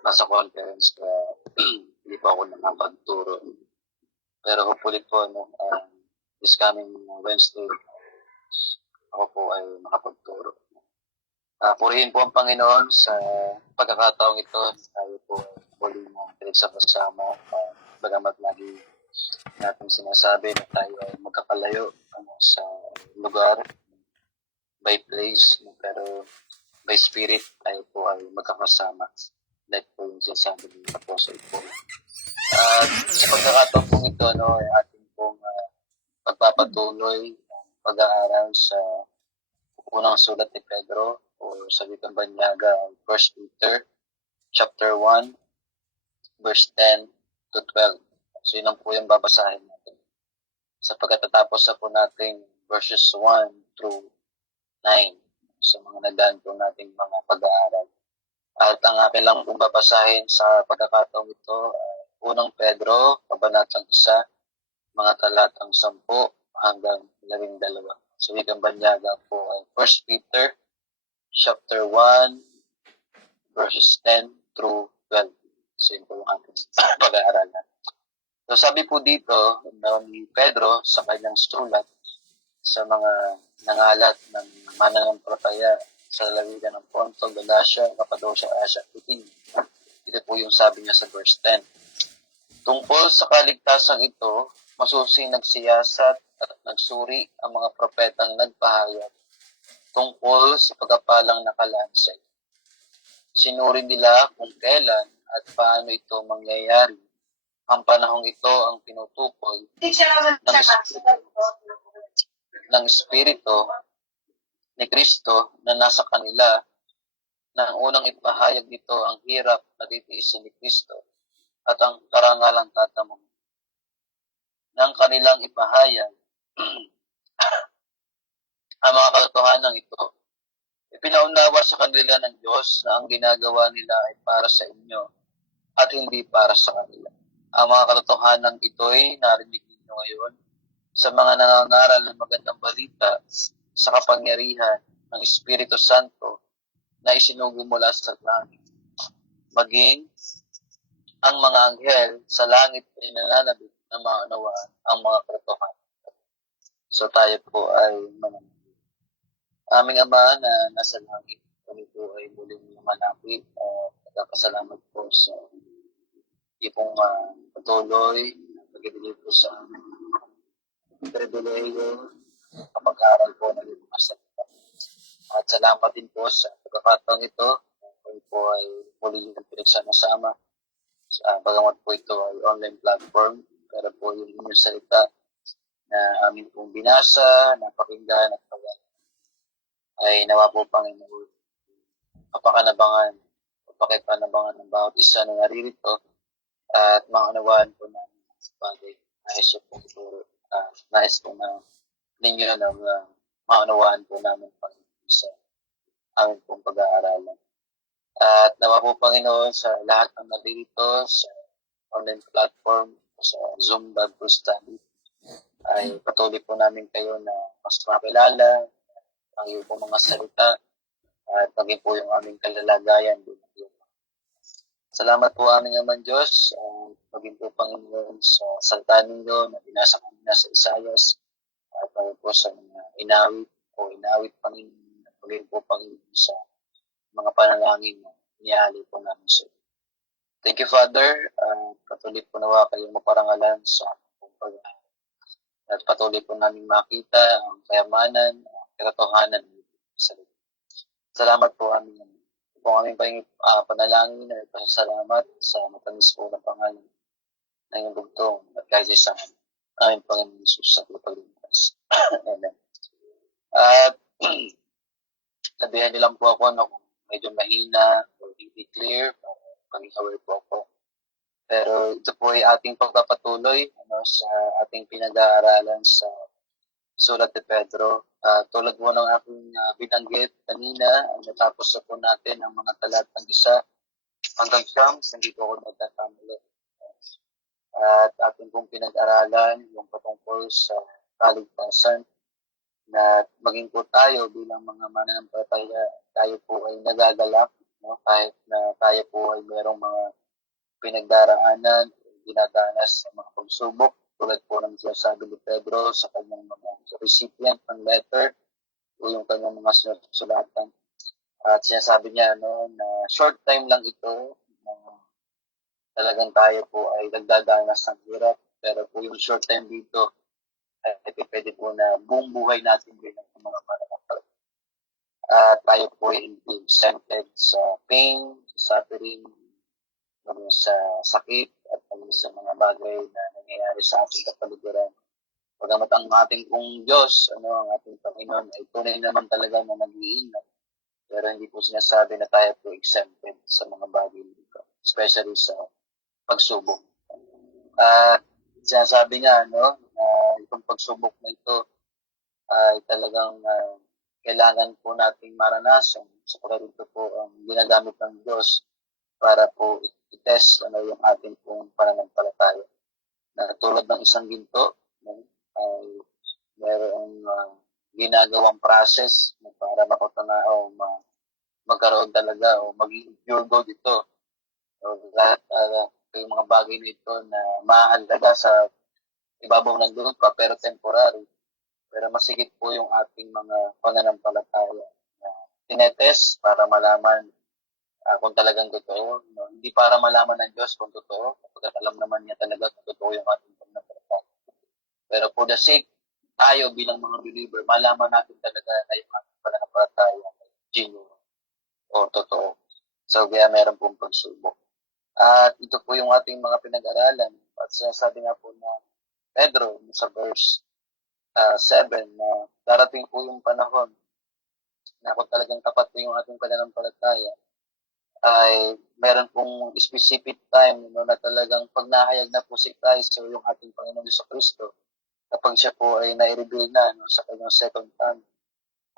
nasa conference kaya hindi po ako nakapagturo. Pero hopefully po, this coming Wednesday, ako po ay makapagturo. Purihin po ang Panginoon sa pagkakataong ito. Tayo po ay muling pinagsama-sama. Bagamat lagi natin sinasabi na tayo ay magkakalayo sa lugar, by place, pero by spirit, tayo po ay magkakasama. That po yung sinasabi ng Apostle Paul. Sa pagkakataon po ito, ay ating pong pagpapatuloy ang pag-aaral sa unang sulat ni Pedro o sa Wikang Banyaga, 1 Peter chapter 1 verse 10 to 12. So yun lang po yung babasahin natin. Sa pagkatatapos na po natin verses 1 through 9 sa mga nagdaan po nating mga pag-aaral. At ang akin lang pong babasahin sa pagkakataong ito ay unang Pedro, kabanatang 1, mga talatang 10 hanggang 12. So Wikang Banyaga po ay 1 Peter chapter 1 verses 10 through 12. So yun po yung ating pag-aaralan. So sabi po dito ni Pedro sa kanyang sulat sa mga nangalat ng mananampalataya sa lalawigan ng Ponto, Galacia, Cappadocia, Asia, Bithynia. Ito po yung sabi niya sa verse 10. Tungkol sa kaligtasang ito, masusing nagsiyasat at nagsuri ang mga propetang nagpahayag tungkol sa pagkapalang nakalansay. Sinuri nila kung kailan at paano ito mangyayari. Ang panahong ito ang tinutukoy ng Espiritu ni Kristo na nasa kanila na ang unang ipahayag nito ang hirap na titiisin ni Kristo at ang karangalang tatamong ng kanilang ipahayag ang mga katotohanan ito. Ipinaunawa sa kanila ng Diyos na ang ginagawa nila ay para sa inyo at hindi para sa kanila. Ang mga katotohanan ito'y narinig ninyo ngayon sa mga nangangaral ng magandang balita sa kapangyarihan ng Espiritu Santo na isinugo mula sa langit. Maging ang mga anghel sa langit ay nananabik na maunawaan ang mga katotohanan. So tayo po ay mananabik. Aming Ama na nasa langit, kami po ay muling manapit at nagkakasalamat po sa ipong patuloy na pag-ibigay po sa amin. Pribileyo kapag-aaral po ng mga salita. At salamat din po sa pagkakataong ito. Kami po ay muli yung pinagsama-sama. Bagamat po ito ay online platform, pero po yung inyong salita na aming pong binasa, napakinggan at pagkakataon ay nawa po Panginoon kapakipanabangan ng bawat isa na naririto at maunawaan po namin sa bagay nais po ituro. Nais po na ninyo na maunawaan po namin Panginoon sa aming pong pag-aaralan. At nawa po Panginoon sa lahat ng naririto sa online platform, sa Zoom Bible Study, ay patuloy po namin kayo na mas makilala ang iyong po mga salita at maging po yung aming kalalagayan. Salamat po aming Amang Diyos. Maging po Panginoon sa salita ninyo na binasa kami na sa Isayas at maging po sa mga inawit Panginoon at maging po Panginoon sa mga panalangin na inihali po namin sa iyo. Thank you, Father. Patuloy po nawa kayong maparangalan sa pag at patuloy po namin makita ang kayamanan, ang katotohanan ng salita. Salamat po aming po aming panalangin at pasasalamat sa matamis po na pangalan ng iyong bugtong at kahit sa aming Panginoon Jesus sa pagligtas. Amen. At sabihan nilang po ako na kung medyo mahina o hindi clear, maging aware po ako. Pero ito po ay ating pagpapatuloy sa ating pinag-aaralan sa sulat ni Pedro. Tulad mo ng aking binanggit kanina, natapos na po natin ang mga talatang 1 hanggang 9, hindi po ako nagtatamali. At ating pong pinag-aralan yung patungkol sa kaligtasan na maging po tayo bilang mga mananampalataya, tayo po ay nagagalak kahit na tayo po ay merong mga pinagdaraanan, dinadanas sa mga pagsubok, tulad po ng sinasabi ni Pedro sa kanyang mga recipient ng letter o yung kanyang mga sulatan. At sinasabi niya na short time lang ito, na talagang tayo po ay nagdadanas ng hirap, pero po yung short time dito ay pwede po na buong buhay natin bilang mga mananampalataya. Tayo po ay hindi exempted sa pain, sa suffering, sa sakit, at sa mga bagay na nangyayari sa ating kapaligiran. Pagamat ang ating pong Diyos, ang ating Panginoon, ay tunay naman talaga na nag-iingat. Pero hindi po sinasabi na tayo po exempted sa mga bagay dito, especially sa pagsubok. Sinasabi niya, itong pagsubok na ito ay talagang kailangan po nating maranasan. Sapagkat ito po ang ginagamit ng Diyos para po i-test yung ating pong pananampalataya. Na tulad ng isang ginto, ay mayroong ginagawang process para mapatunaw o magkaroon talaga o maging pure gold ito. So, lahat yung mga bagay na ito na mahalaga sa ibabaw ng lupa pero temporary. Pero masigit po yung ating mga pananampalataya na tinetest para malaman kung talagang totoo. No? Hindi para malaman ng Diyos kung totoo, kapag alam naman niya talaga kung totoo yung ating pananampalataya. Pero for the sake, tayo bilang mga believer, malaman natin talaga na yung ating pananampalataya ay genuine o totoo. So, kaya meron pong pagsubok. At ito po yung ating mga pinag-aralan. At sinasabi nga po na Pedro sa verse 7 na darating po yung panahon na kung talagang tapat po yung ating pananampalataya, ay meron pong specific time na talagang pag nahayag na po si Christ o yung ating Panginoon sa Kristo, kapag siya po ay nai-reveal na sa kanyang second time,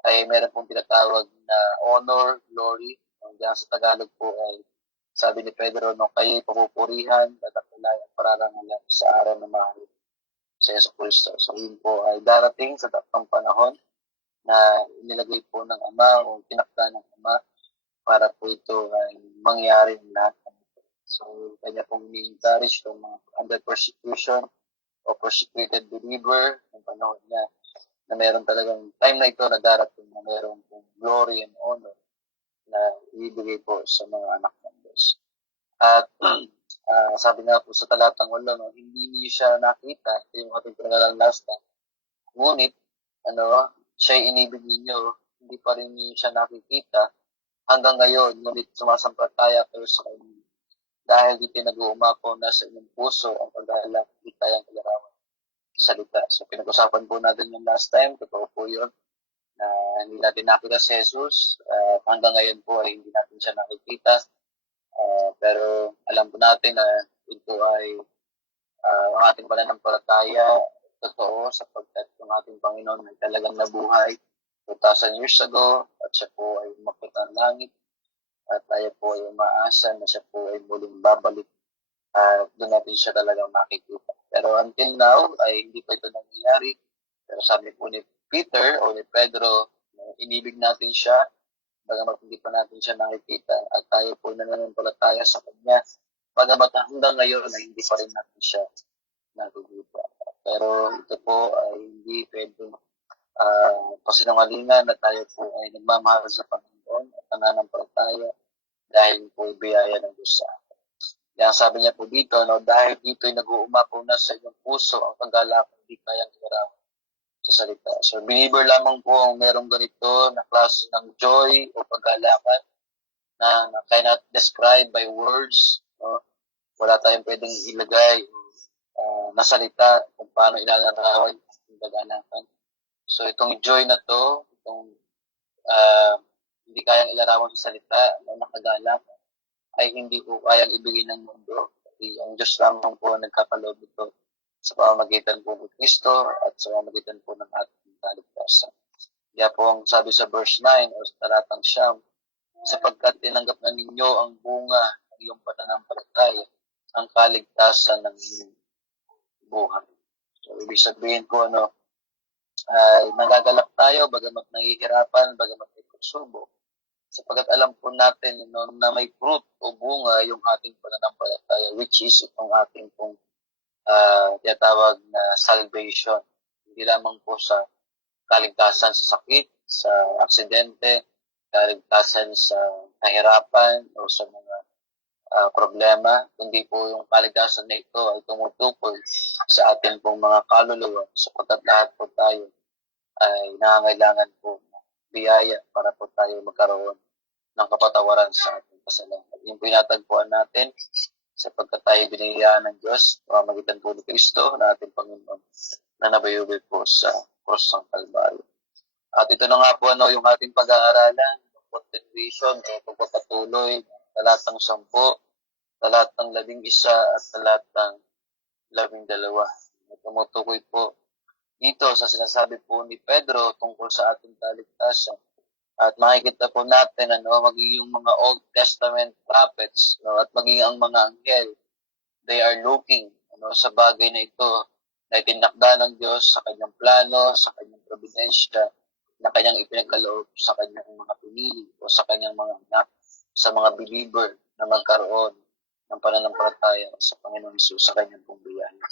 ay meron pong tinatawag na honor, glory. Diyan sa Tagalog po ay sabi ni Pedro, kayo papupurihan, dadakilayan at pararangalan sa araw na mahal sa Yesu Cristo. So yun po ay darating sa takdang panahon na inilagay po ng Ama o tinakda ng Ama para po ito ay mangyari ng lahat. So kanya pong ini-encourage itong mga under persecution o persecuted believer ng panahon niya na meron talagang time na ito na darating na meron pong glory and honor na ibigay po sa mga anak ng Diyos. At sabi nga po sa talatang 8, hindi niyo siya nakita, ito yung ating pinagalang last time. Ngunit, siya'y inibig ninyo, hindi pa rin niyo siya nakikita hanggang ngayon, ngunit sumasampalataya kayo sa kanya. Dahil dito nag-uumapaw na sa inyong puso ang pag-aalak, hindi kayang ilarawan salita. So, pinag-usapan po natin yung last time, totoo po yun, na hindi natin nakita si Jesus. Hanggang ngayon po ay hindi natin siya nakikita. Pero alam po natin na ito ay ang ating pananampalataya totoo sapagkat yung ating Panginoon ay talagang nabuhay 2,000 years ago at siya po ay umakyat ng langit at tayo po ay umaasa na siya po ay muling babalik at doon natin siya talagang makikita. Pero until now ay hindi pa ito nangyayari. Pero sabi po ni Peter o ni Pedro, inibig natin siya bagamat hindi pa natin siya nakikita at tayo po nananampalataya sa Kanya, bagamat hanggang ngayon ay hindi pa rin natin siya nakikita. Pero ito po ay hindi pwedeng pasinungalingan na tayo po ay nagmamahal sa Panginoon at nananampalataya dahil po biyaya ng Diyos sa atin. Kaya sabi niya po dito, dahil dito ay nag-uumapaw na sa inyong puso ang paggalak hindi kayang ilarawan sa salita. So, believer lamang po ang merong ganito na klase ng joy o paggalakan na cannot describe by words. No? Wala tayong pwedeng ilagay na salita kung paano ilalarawan yung paggalakan. So, itong joy na to, itong hindi kayang ilarawan sa salita na nakagalakan, ay hindi po kayang ibigay ng mundo. Ang Diyos lamang po ang nagkakalob ito sa pamamagitan po ng Kristo at sa pamamagitan po ng ating kaligtasan. Kaya po ang sabi sa verse 9 o sa talatang 9, sapagkat tinanggap na ninyo ang bunga ng iyong pananampalataya, ang kaligtasan ng inyong buhay. So, ibig sabihin po, ay nagagalak tayo, bagamat nahihirapan, bagamat may pagsubok, sapagkat alam po natin na may fruit o bunga yung ating pananampalataya, which is itong ating pong tinatawag na salvation. Hindi lamang po sa kaligtasan sa sakit, sa aksidente, kaligtasan sa kahirapan o sa mga problema, kundi po yung kaligtasan na ito ay tumutukoy sa atin pong mga kaluluwa, sapagkat lahat po tayo ay nangangailangan po ng biyaya para po tayo magkaroon ng kapatawaran sa ating kasalanan. Yung pinatagpuan natin sapagkat tayo binigyan ng Diyos, pamamagitan po ni Kristo na ating Panginoon na nabayubay po sa cross ng Kalbaryo. At ito na nga po yung ating pag-aaralan, continuation o pagpapatuloy, talatang 10, talatang 11 at talatang 12. Tumutukoy po dito sa sinasabi po ni Pedro tungkol sa ating kaligtasan. At makikita po natin maging yung mga Old Testament prophets at maging ang mga anghel, they are looking sa bagay na ito na itinakda ng Diyos sa kanyang plano, sa kanyang providensya, na kanyang ipinagkaloob sa kanyang mga pinili o sa kanyang mga anak, sa mga believer na magkaroon ng pananampalataya sa Panginoon Hesus sa kanyang pong biyaya.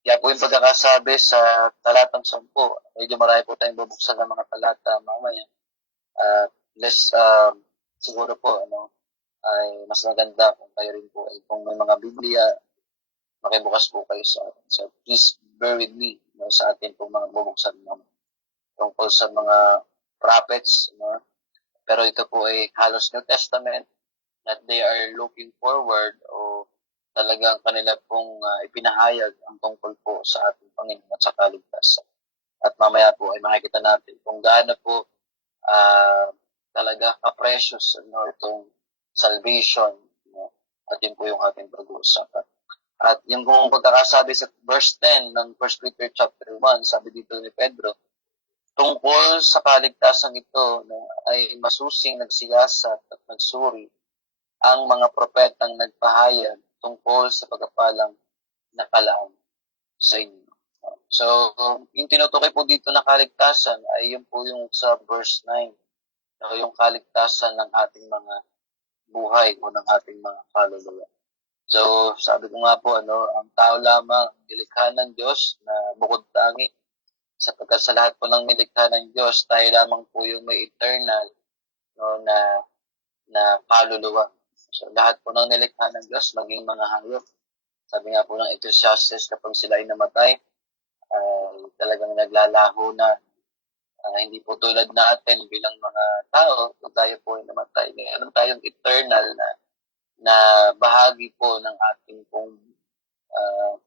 Kaya po yung pagkakasabi sa talatang 10, medyo marami po tayong bubuksan ng mga talata mamaya. Siguro po ay mas maganda kung kayo rin po ay kung may mga Biblia, makibukas po kayo sa atin. So please bear with me sa atin pong mga bubuksan ng tungkol sa mga prophets. Pero ito po ay halos New Testament that they are looking forward o talagang kanila pong ipinahayag ang tungkol po sa ating Panginoon at sa kaligtasan. At mamaya po ay makikita natin kung gaano po talaga ka-precious itong salvation. At yun po yung ating pag-uusapan. At yung kung pagkakasabi sa verse 10 ng 1 Peter chapter 1, sabi dito ni Pedro, tungkol sa kaligtasan ito ay masusing nagsiyasat at nagsuri ang mga propetang nagpahayag tungkol sa pagkapalang nakalaan sa inyo. So, yung tinutukoy po dito na kaligtasan ay yun po yung sa verse 9, yung kaligtasan ng ating mga buhay o ng ating mga kaluluwa. So, sabi ko nga po, ang tao lamang nilikha ng Diyos na bukod tangi, sapagkat sa lahat po ng nilikha ng Diyos, tayo lamang po yung may eternal na kaluluwa. So, lahat po ng nilikha ng Diyos, maging mga hayop. Sabi nga po ng Ecclesiastes, kapag sila ay namatay, talagang naglalaho na. Hindi po tulad natin bilang mga tao, kung tayo po ay namatay. Meron tayong eternal na bahagi po ng ating pong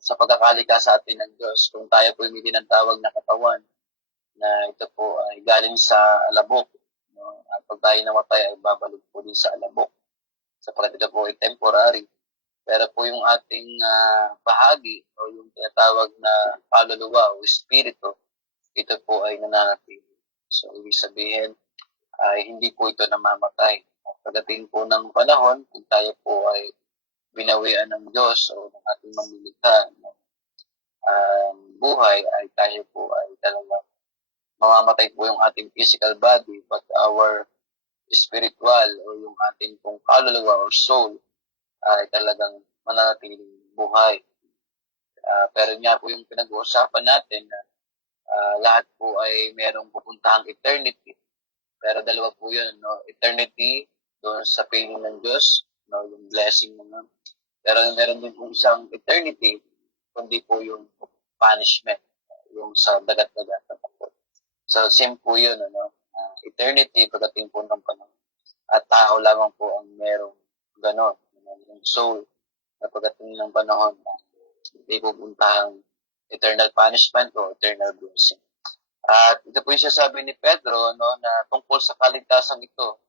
sa pagkakalika sa atin ng Diyos. Kung tayo po hindi tinatawag na katawan, na ito po ay galing sa alabok. At pag tayo namatay ay babalik po din sa alabok. Sapagkat ito po ay temporary. Pero po yung ating bahagi o yung tinatawag na kaluluwa o espiritu, ito po ay nananatili. So, ibig sabihin, ay hindi po ito namamatay. Pagdating po ng panahon, kung tayo po ay binawian ng Diyos o ng ating mamilika ng buhay, ay tayo po ay talagang mamamatay po yung ating physical body, but our spiritual o yung ating pong kaluluwa or soul ay talagang mananatiling buhay. Pero nga po yung pinag-uusapan natin na lahat po ay merong pupuntahang eternity. Pero dalawa po yun, eternity doon sa piling ng Diyos, yung blessing naman. Pero meron din po isang eternity, kundi po yung punishment, yung sa dagat-dagat. So, same po yun, eternity pagdating po ng panahon. At tao lamang po ang merong ganon, yung soul na pagdating ng panahon na hindi pupuntahang eternal punishment o eternal blessing. At ito po yung sasabi ni Pedro na tungkol sa kaligtasan ito,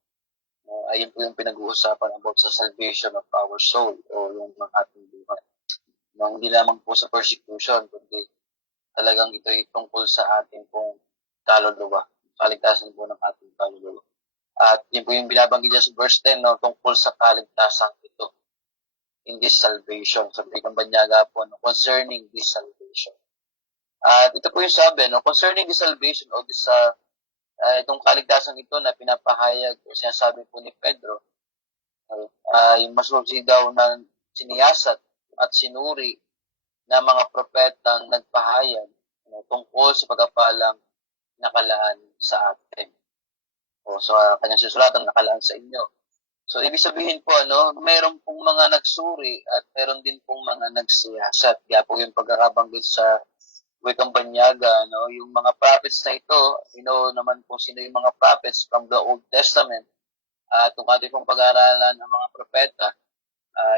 ayun po yung pinag-uusapan about sa salvation of our soul o yung mga ating buhay. Hindi lamang po sa persecution, kundi talagang ito ay tungkol sa ating pong kaluluwa, kaligtasan po ng ating kaluluwa. At yun po yung binabanggit niya sa verse 10, tungkol sa kaligtasan ito, in this salvation. Sabi ng banyaga po, concerning this salvation. At ito po yung sabi, concerning this salvation o this itong kaligtasan ito na pinapahayag o sinasabi po ni Pedro ay masusi daw ng siniyasat at sinuri na mga propetang nagpahayag tungkol sa pagpapalang nakalaan sa atin. O sa kanyang susulatan, nakalaan sa inyo. So, ibig sabihin po, meron pong mga nagsuri at meron din pong mga nagsiyasat. Kaya po yung pagkakabanggit sa wikang banyaga, yung mga prophets na ito, naman po sino yung mga prophets from the Old Testament. At kung ating pong pag-aaralan ang mga propeta,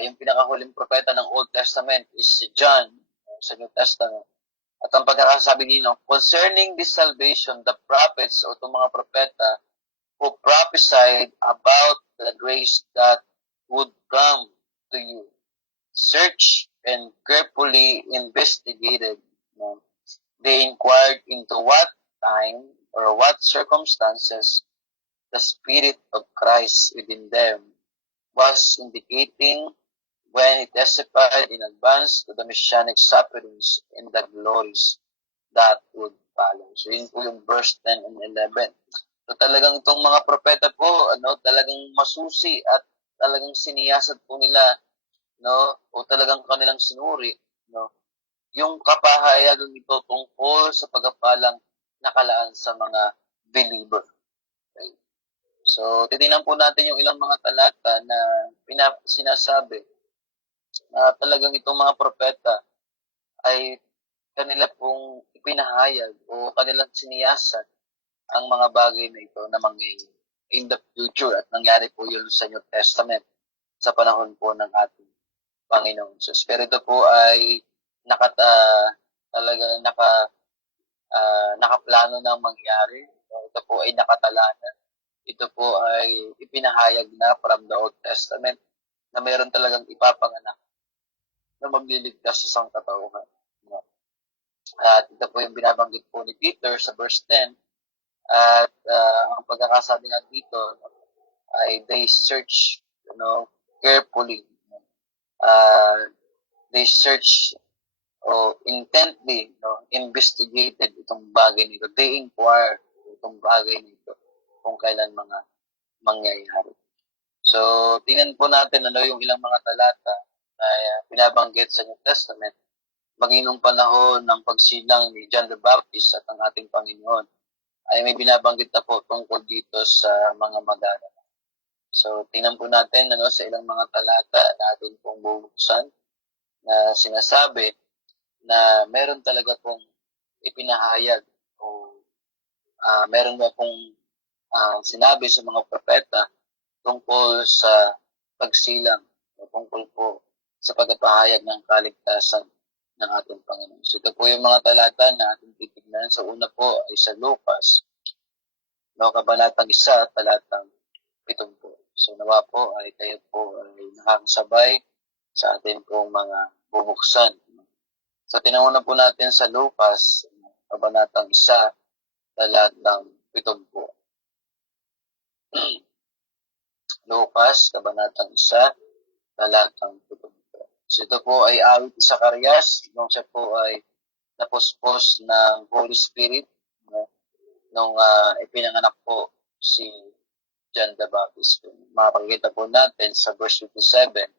yung pinakahuling propeta ng Old Testament is si John sa New Testament. At ang pagkakasabi nino, concerning this salvation, the prophets o itong mga propeta who prophesied about the grace that would come to you, search and carefully investigated. They inquired into what time or what circumstances the Spirit of Christ within them was indicating when it testified in advance to the messianic sufferings and the glories that would follow. So, yun po yung verse 10 and 11. So, talagang itong mga propeta po, talagang masusi at talagang siniyasat po nila, o talagang kanilang sinuri, yung kapahayagan ito tungkol sa pagpapalang nakalaan sa mga believer. Okay? So, titingnan po natin yung ilang mga talata na sinasabi na talagang itong mga propeta ay kanila pong ipinahayag o kanilang siniyasat ang mga bagay na ito na mangyayari in the future at nangyari po yun sa New Testament sa panahon po ng ating Panginoon. So, Espiritu po ay nakaplano ng mangyari. Ito po ay nakatalanan. Ito po ay ipinahayag na from the Old Testament na mayroon talagang ipapanganak na magliligtas sa sangkatauhan. At ito po yung binabanggit po ni Peter sa verse 10. At ang pagkakasabi nga dito ay they search carefully. They search intently, investigated itong bagay nito. They inquire itong bagay nito kung kailan mga mangyayari. So, tingnan po natin yung ilang mga talata na binabanggit sa New Testament maging nung panahon ng pagsilang ni John the Baptist at ang ating Panginoon ay may binabanggit na po tungkol dito sa mga mag-aaral. So, tingnan po natin sa ilang mga talata na atin pong bubuksan na sinasabi na meron talaga pong ipinahayag o meron na pong sinabi sa mga propeta tungkol sa pagsilang o tungkol po sa pagpapahayag ng kaligtasan ng ating Panginoon. So, ito po yung mga talata na ating titignan. So, una po ay sa Lucas, kabanatang 1, talatang 7 po. So, nawa po ay kayo po ay nakakasabay sa ating pong mga bubuksan. So, tinangunan po natin sa Lucas, kabanatang 1, talatang 7 po. Lucas, kabanatang 1, talatang 7 po. So, ito po ay awit ni Zacarias nung siya po ay napuspos ng Holy Spirit nung ipinanganak po si John the Baptist. Makakakita po natin sa verse 57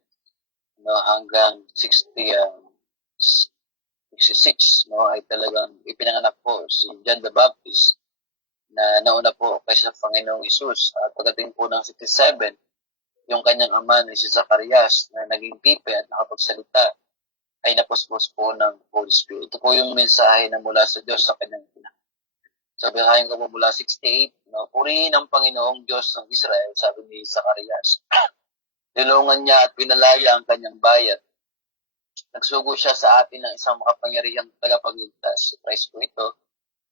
hanggang 66 ay talagang ipinanganak po si John the Baptist na nauna po kaysa sa Panginoong Isus. At pagdating po ng 67, yung kanyang ama na si Zacarias na naging pipe at nakapagsalita ay napuspos po ng Holy Spirit. Ito po yung mensahe na mula sa Diyos sa kanyang ina. Sabi ko po mula 68, purihin ang Panginoong Diyos ng Israel, sabi ni Zacarias. Tinulungan niya at pinalaya ang kanyang bayan. Nagsugo siya sa atin ng isang makapangyarihang tagapagligtas. Christ po ito,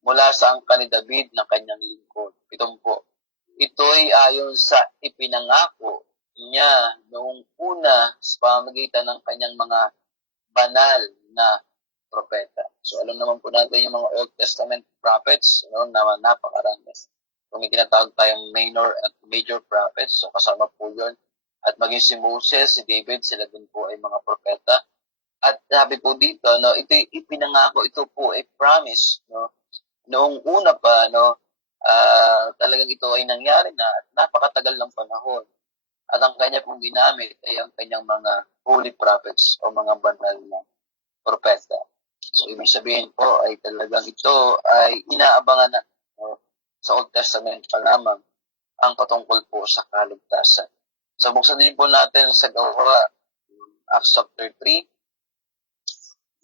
mula sa angkan ni David ng kanyang lingkod. 7 po. Ito'y ayon sa ipinangako niya noong una sa pamamagitan ng kanyang mga banal na propeta. So, alam naman po natin yung mga Old Testament prophets, na napakarami. Kung may tinatawag tayong minor at major prophets, so kasama po yun. At maging si Moses, si David, sila din po ay mga propeta. At sabi po dito, ito ipinangako, ito po ay promise, noong una pa, talagang ito ay nangyari na at napakatagal ng panahon. At ang kanya pong ginamit ay ang kanyang mga holy prophets o mga banal na propeta. So, ibig sabihin po ay talagang ito ay inaabangan na sa Old Testament pa lamang ang patungkol po sa kaligtasan. So, buksan din po natin sa Gawa, Acts chapter 3,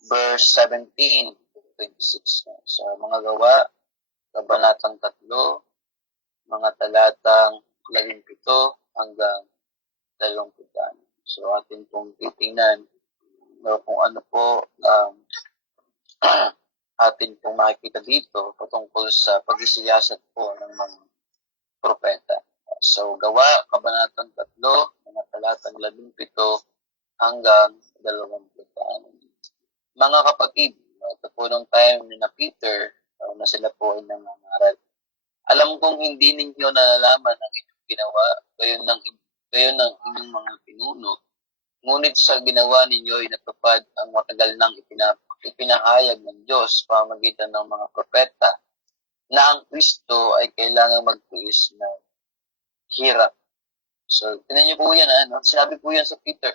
verse 17 to 26. Sa mga Gawa, Kabanatang 3, mga talatang 17 hanggang 26. So, atin pong titingnan kung ano po atin pong makikita dito patungkol sa pag-isiyasat po ng mga propeta. So, Gawa, Kabanatang 3, mga talatang 17 hanggang 26. Mga kapatid, ito po nung time ni na Peter, na sila po ay nangangaral. Alam kong hindi ninyo nalalaman ang inyong ginawa, gayon ng inyong mga pinuno. Ngunit sa ginawa ninyo ay natupad ang matagal nang ipinahayag ng Diyos pamamagitan ng mga propeta na ang Kristo ay kailangang magtiis ng hirap. So, tinan niyo po yan, sinabi po yan sa Peter,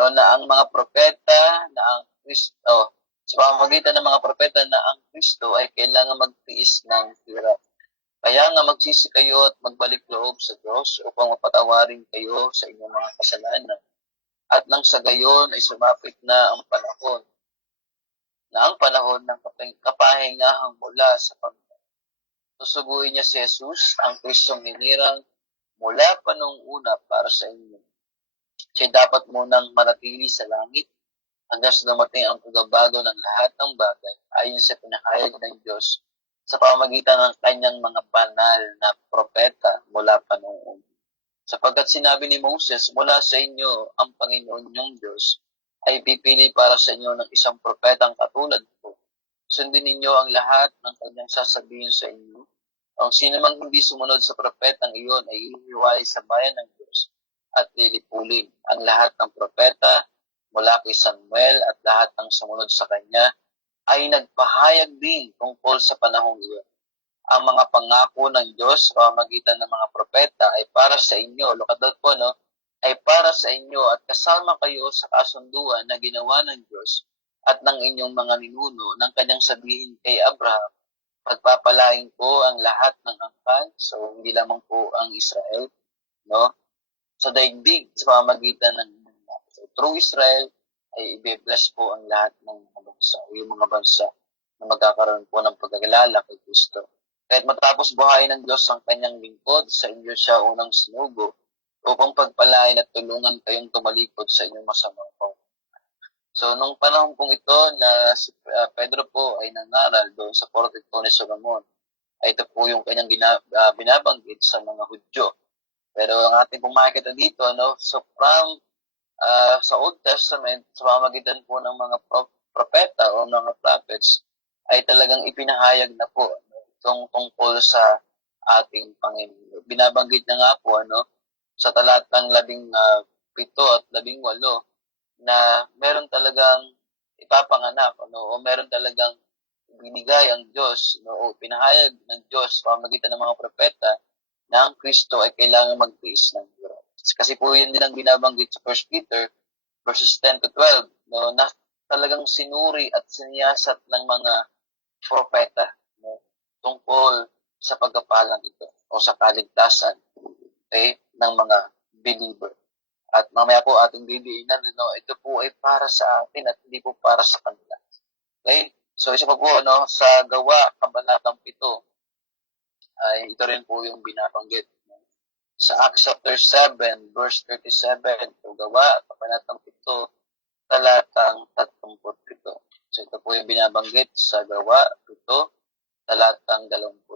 no, na ang mga propeta, na ang Kristo, sa pamamagitan ng mga propeta na ang Kristo ay kailangan magtiis ng hirap. Kaya nga magsisi kayo at magbalik loob sa Diyos upang mapatawarin kayo sa inyong mga kasalanan. At nang sa gayon ay sumapit na ang panahon ng kapahingahang mula sa Panginoon. Susubuhin niya si Jesus, ang Kristong hinirang mula pa noong una para sa inyo. Siya dapat munang manatili sa langit hanggang sa dumating ang pagbabago ng lahat ng bagay ayon sa pinahayag ng Diyos sa pamamagitan ng kanyang mga banal na propeta mula pa noong una. Sapagkat sinabi ni Moses, mula sa inyo ang Panginoon niyong Diyos ay pipili para sa inyo ng isang propetang katulad ko. Sundin ninyo ang lahat ng kanyang sasabihin sa inyo. Ang sino mang hindi sumunod sa propetang iyon ay ihiwalay sa bayan ng Diyos at lilipulin. Ang lahat ng propeta mula kay Samuel at lahat ng sumunod sa kanya ay nagpahayag din tungkol sa panahong iyon. Ang mga pangako ng Diyos sa pamamagitan ng mga propeta ay para sa inyo. Lokadot po, no? Ay para sa inyo at kasama kayo sa kasunduan na ginawa ng Diyos at ng inyong mga ninuno ng kanyang sabihin kay Abraham. Pagpapalain ko ang lahat ng angkan, so hindi lamang po ang Israel, no? Sa daigdig sa pamamagitan ng so, through Israel ay i-bless po ang lahat ng mga bansa, yung mga bansa na magkakaroon po ng pagkakilala kay Kristo. Kahit matapos buhayin ng Diyos ang kanyang lingkod, sa inyo siya unang sinugo upang pagpalain at tulungan kayong tumalikod sa inyong masamang pangalan. So, nung panahon pong ito na si Pedro po ay nangaral doon sa portiko ni Solomon, ay ito po yung kanyang binabanggit sa mga Hudyo. Pero ang ating pong makikita dito, no, so from sa Old Testament, sa pamamagitan po ng mga propeta o mga prophets, ay talagang ipinahayag na po itong tungkol sa ating Panginoon. Binabanggit na nga po sa talatang 17 at 18 na meron talagang ipapanganak o meron talagang binigay ang Diyos o pinahayag ng Diyos sa pamamagitan ng mga propeta na ang Kristo ay kailangan magtiis ng hirap. Kasi po yun din ang binabanggit sa 1 Peter verses 10 to 12 na talagang sinuri at siniyasat ng mga propeta tungkol sa pagkapalang ito o sa kaligtasan ng mga believer. At mamaya po ating bibiinan, ito po ay para sa atin at hindi po para sa kanila. Okay? So isa pa po sa Gawa, Kabanatang 7, ay ito rin po yung binabanggit. Sa Acts chapter 7, verse 37, so Gawa, Kabanatang 7, talatang 37. So ito po yung binabanggit sa Gawa 7, talatang 27.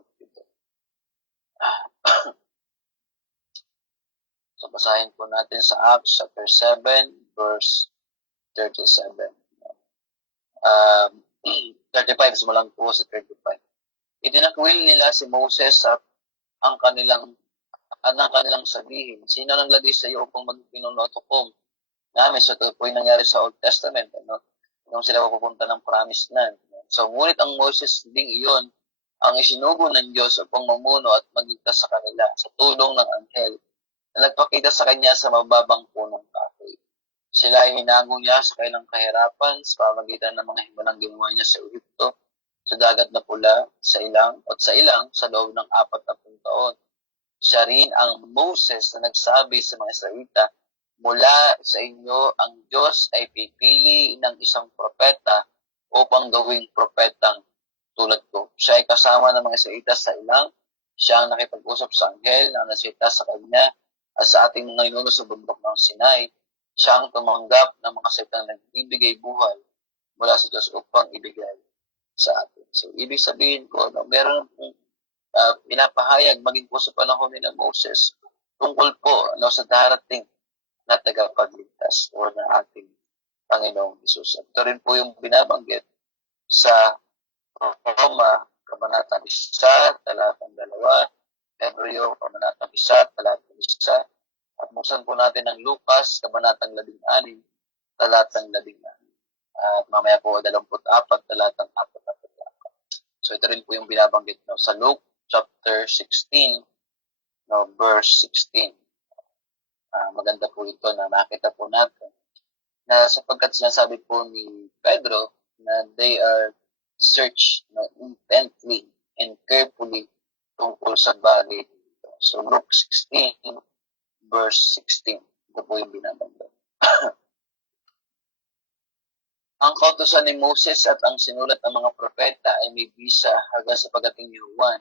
So basahin po natin sa Acts chapter 7, verse 37. 35, simulan po sa 35. Itinakwil nila si Moses at ang kanilang sabihin, sino nang lagay sa iyo upang magpinunotokom namin? So ito po yung nangyari sa Old Testament, nung sila pupunta ng promised land. So ngunit ang Moses ding iyon ang isinugo ng Diyos upang mamuno at magligtas sa kanila sa tulong ng anghel na nagpakita sa kanya sa mababang punong kahoy. Sila ay hinagong niya sa kailang kahirapan sa pamagitan ng mga himbanang ginawa niya sa Ehipto, sa dagat na pula, sa ilang sa loob ng 40 taon. Siya rin ang Moses na nagsabi sa mga Israelita, mula sa inyo ang Diyos ay pipili ng isang propeta upang gawing propetang tulad ko. Siya ay kasama ng mga Israelita sa ilang, siya ang nakipag-usap sa anghel na nagsita sa kanya at sa ating mga inuno sa bundok ng Sinai. Siya ang tumanggap ng mga salitang nagbibigay buhay mula sa Diyos upang ibigay sa atin. So, ibig sabihin ko, meron pinapahayag maging po sa panahon ni Moses tungkol po sa darating na tagapagligtas o na ating Panginoong Hesus. At ito rin po yung binabanggit sa Roma, Kabanatang 1, talatang 2, Hebreo, Kabanatang 1, talatang 1, at buksan po natin ang Lucas, Kabanatang 16, talatang 16. At mamaya po 24, talatang 4. So ito rin po yung binabanggit sa Luke chapter 16, verse 16. Maganda po ito na makita po natin na sapagkat sinasabi po ni Pedro na they are searched intently and carefully tungkol sa bagay dito. So Luke 16, verse 16. Ito po yung binabanggit. Ang kautusan ni Moses at ang sinulat ng mga propeta ay may bisa hanggang sa pagdating ni Juan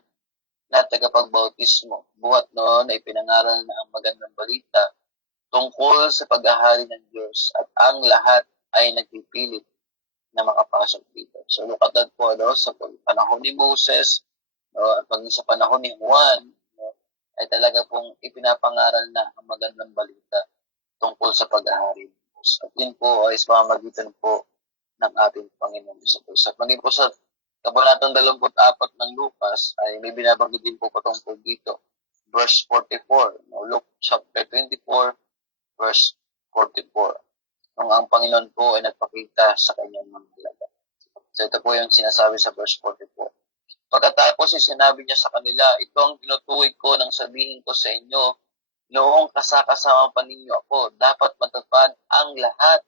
na tagapagbautismo. Buhat noon ay pinangaral na ang magandang balita tungkol sa paghahari ng Diyos at ang lahat ay nagpipilit na makapasok dito. So look at that po sa panahon ni Moses at pag sa panahon ni Juan ay talaga pong ipinapangaral na ang magandang balita tungkol sa paghahari ng Diyos. At yun po ay sa pamamagitan po ng ating Panginoon Hesus. At maging po sa Kabanatang 24 ng Lucas ay may binabanggit din po patungkol dito. Verse 44. Luke chapter 24, verse 44. Nung ang Panginoon po ay nagpakita sa kanyang mga alagad. So ito po yung sinasabi sa verse 44. Pagkatapos ay sinabi niya sa kanila, ito ang tinutukoy ko nang sabihin ko sa inyo, noong kasakasama pa ninyo ako, dapat matupad ang lahat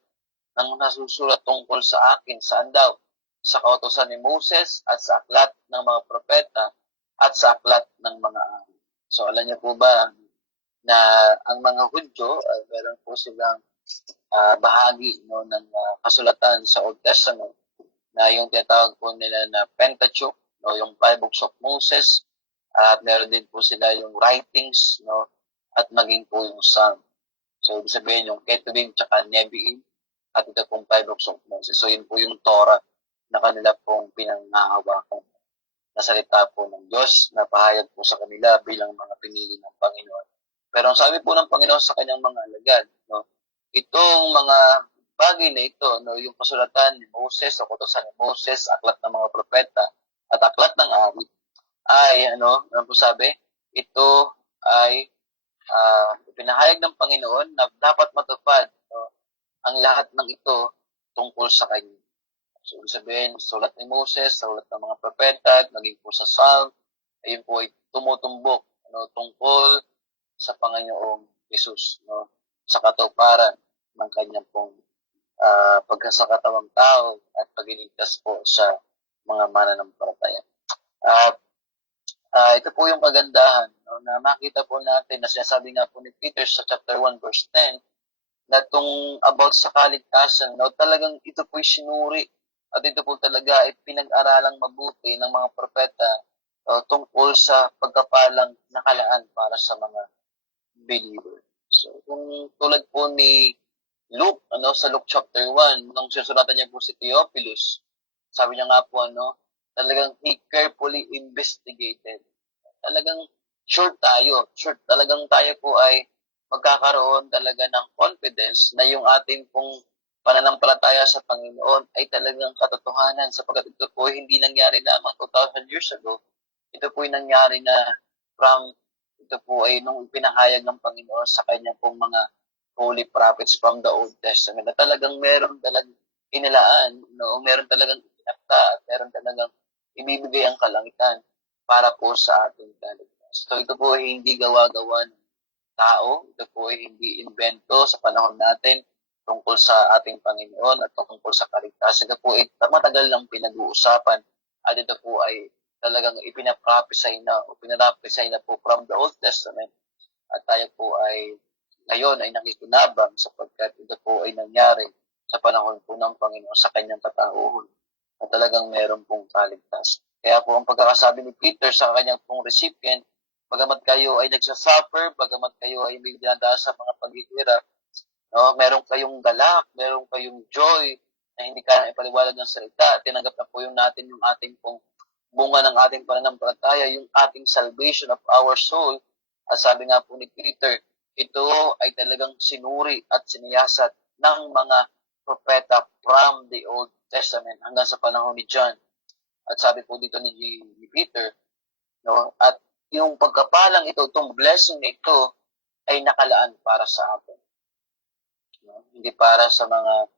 ng nasusulat tungkol sa akin. Saan daw? Sa kautusan ni Moses at sa aklat ng mga propeta at sa aklat ng mga ahit. So alam niyo po ba na ang mga Hudyo, meron po silang bahagi ng kasulatan sa Old Testament na yung tinatawag po nila na Pentateuch, yung 5 books of Moses, at meron din po sila yung writings, at maging po yung Psalm. So ibig sabihin yung Ketuvim tsaka Nevi'im, at ito pong 5 books of Moses. So yun po yung Torah na kanila pong pinanghahawakan na salita po ng Diyos na pahayag po sa kanila bilang mga pinili ng Panginoon. Pero ang sabi po ng Panginoon sa kanyang mga alagad, itong mga bagay na ito, yung kasulatan ni Moses, o kautusan ni Moses, aklat ng mga propeta, at aklat ng awit, ay, ano po sabi? Ito ay pinahayag ng Panginoon na dapat matupad ang lahat ng ito tungkol sa kanya. So, ibig sabihin, sulat ni Moses, sulat ng mga propeta, at maging po sa Psalm, ayun po ay tumutumbok tungkol sa Panginoong Hesus, sa katuparan ng kanyang pong pagkasakatawang tao at pagliligtas po sa mga mananampalataya. Ito po yung kagandahan na makita po natin na sinasabi nga po ni Peter sa chapter 1 verse 10 na itong about sa kaligtasan, talagang ito po'y sinuri at ito po talaga ay pinag-aralang mabuti ng mga propeta tungkol sa pagkapalang nakalaan para sa mga believer. So, kung tulad po ni Luke, sa Luke chapter 1, nung sinusulatan niya po si Theophilus, sabi niya nga po, talagang he carefully investigated. Talagang sure talagang tayo po ay magkakaroon talaga ng confidence na yung ating pong pananampalataya sa Panginoon ay talagang katotohanan sapagkat ito po hindi nangyari lamang 2,000 years ago. Ito po ay nangyari na ito po ay nung pinahayag ng Panginoon sa kanyang pong mga holy prophets from the Old Testament na talagang meron talagang inilaan, meron talagang inakta at meron talagang ibibigay ang kalangitan para po sa ating kaligtasan. So ito po ay hindi gawa-gawa ng tao, ito po ay hindi invento sa panahon natin tungkol sa ating Panginoon at tungkol sa kaligtasan. Ito po ay matagal lang pinag-uusapan at ito po ay talagang ipinaprophesy na o pinaraprophesy na po from the Old Testament at tayo po ay ngayon ay nakikinabang sapagkat ito po ay nangyari sa panahon po ng Panginoon sa kanyang katauhan at talagang meron pong kaligtasan. Kaya po ang pagkakasabi ni Peter sa kanyang pong recipient, bagamat kayo ay nagsasuffer, bagamat kayo ay may dinadaan sa mga paghihirap, no, meron kayong galak, meron kayong joy na hindi kaya ipaliwanag ng salita. Tinanggap na po yung natin yung ating pong bunga ng ating pananampalataya, yung ating salvation of our soul. At sabi nga po ni Peter, ito ay talagang sinuri at siniyasat ng mga propeta from the Old Testament hanggang sa panahon ni John. At sabi po dito ni Peter, no, at yung pagkapalang ito, itong blessing na ito ay nakalaan para sa atin. No? Hindi para sa mga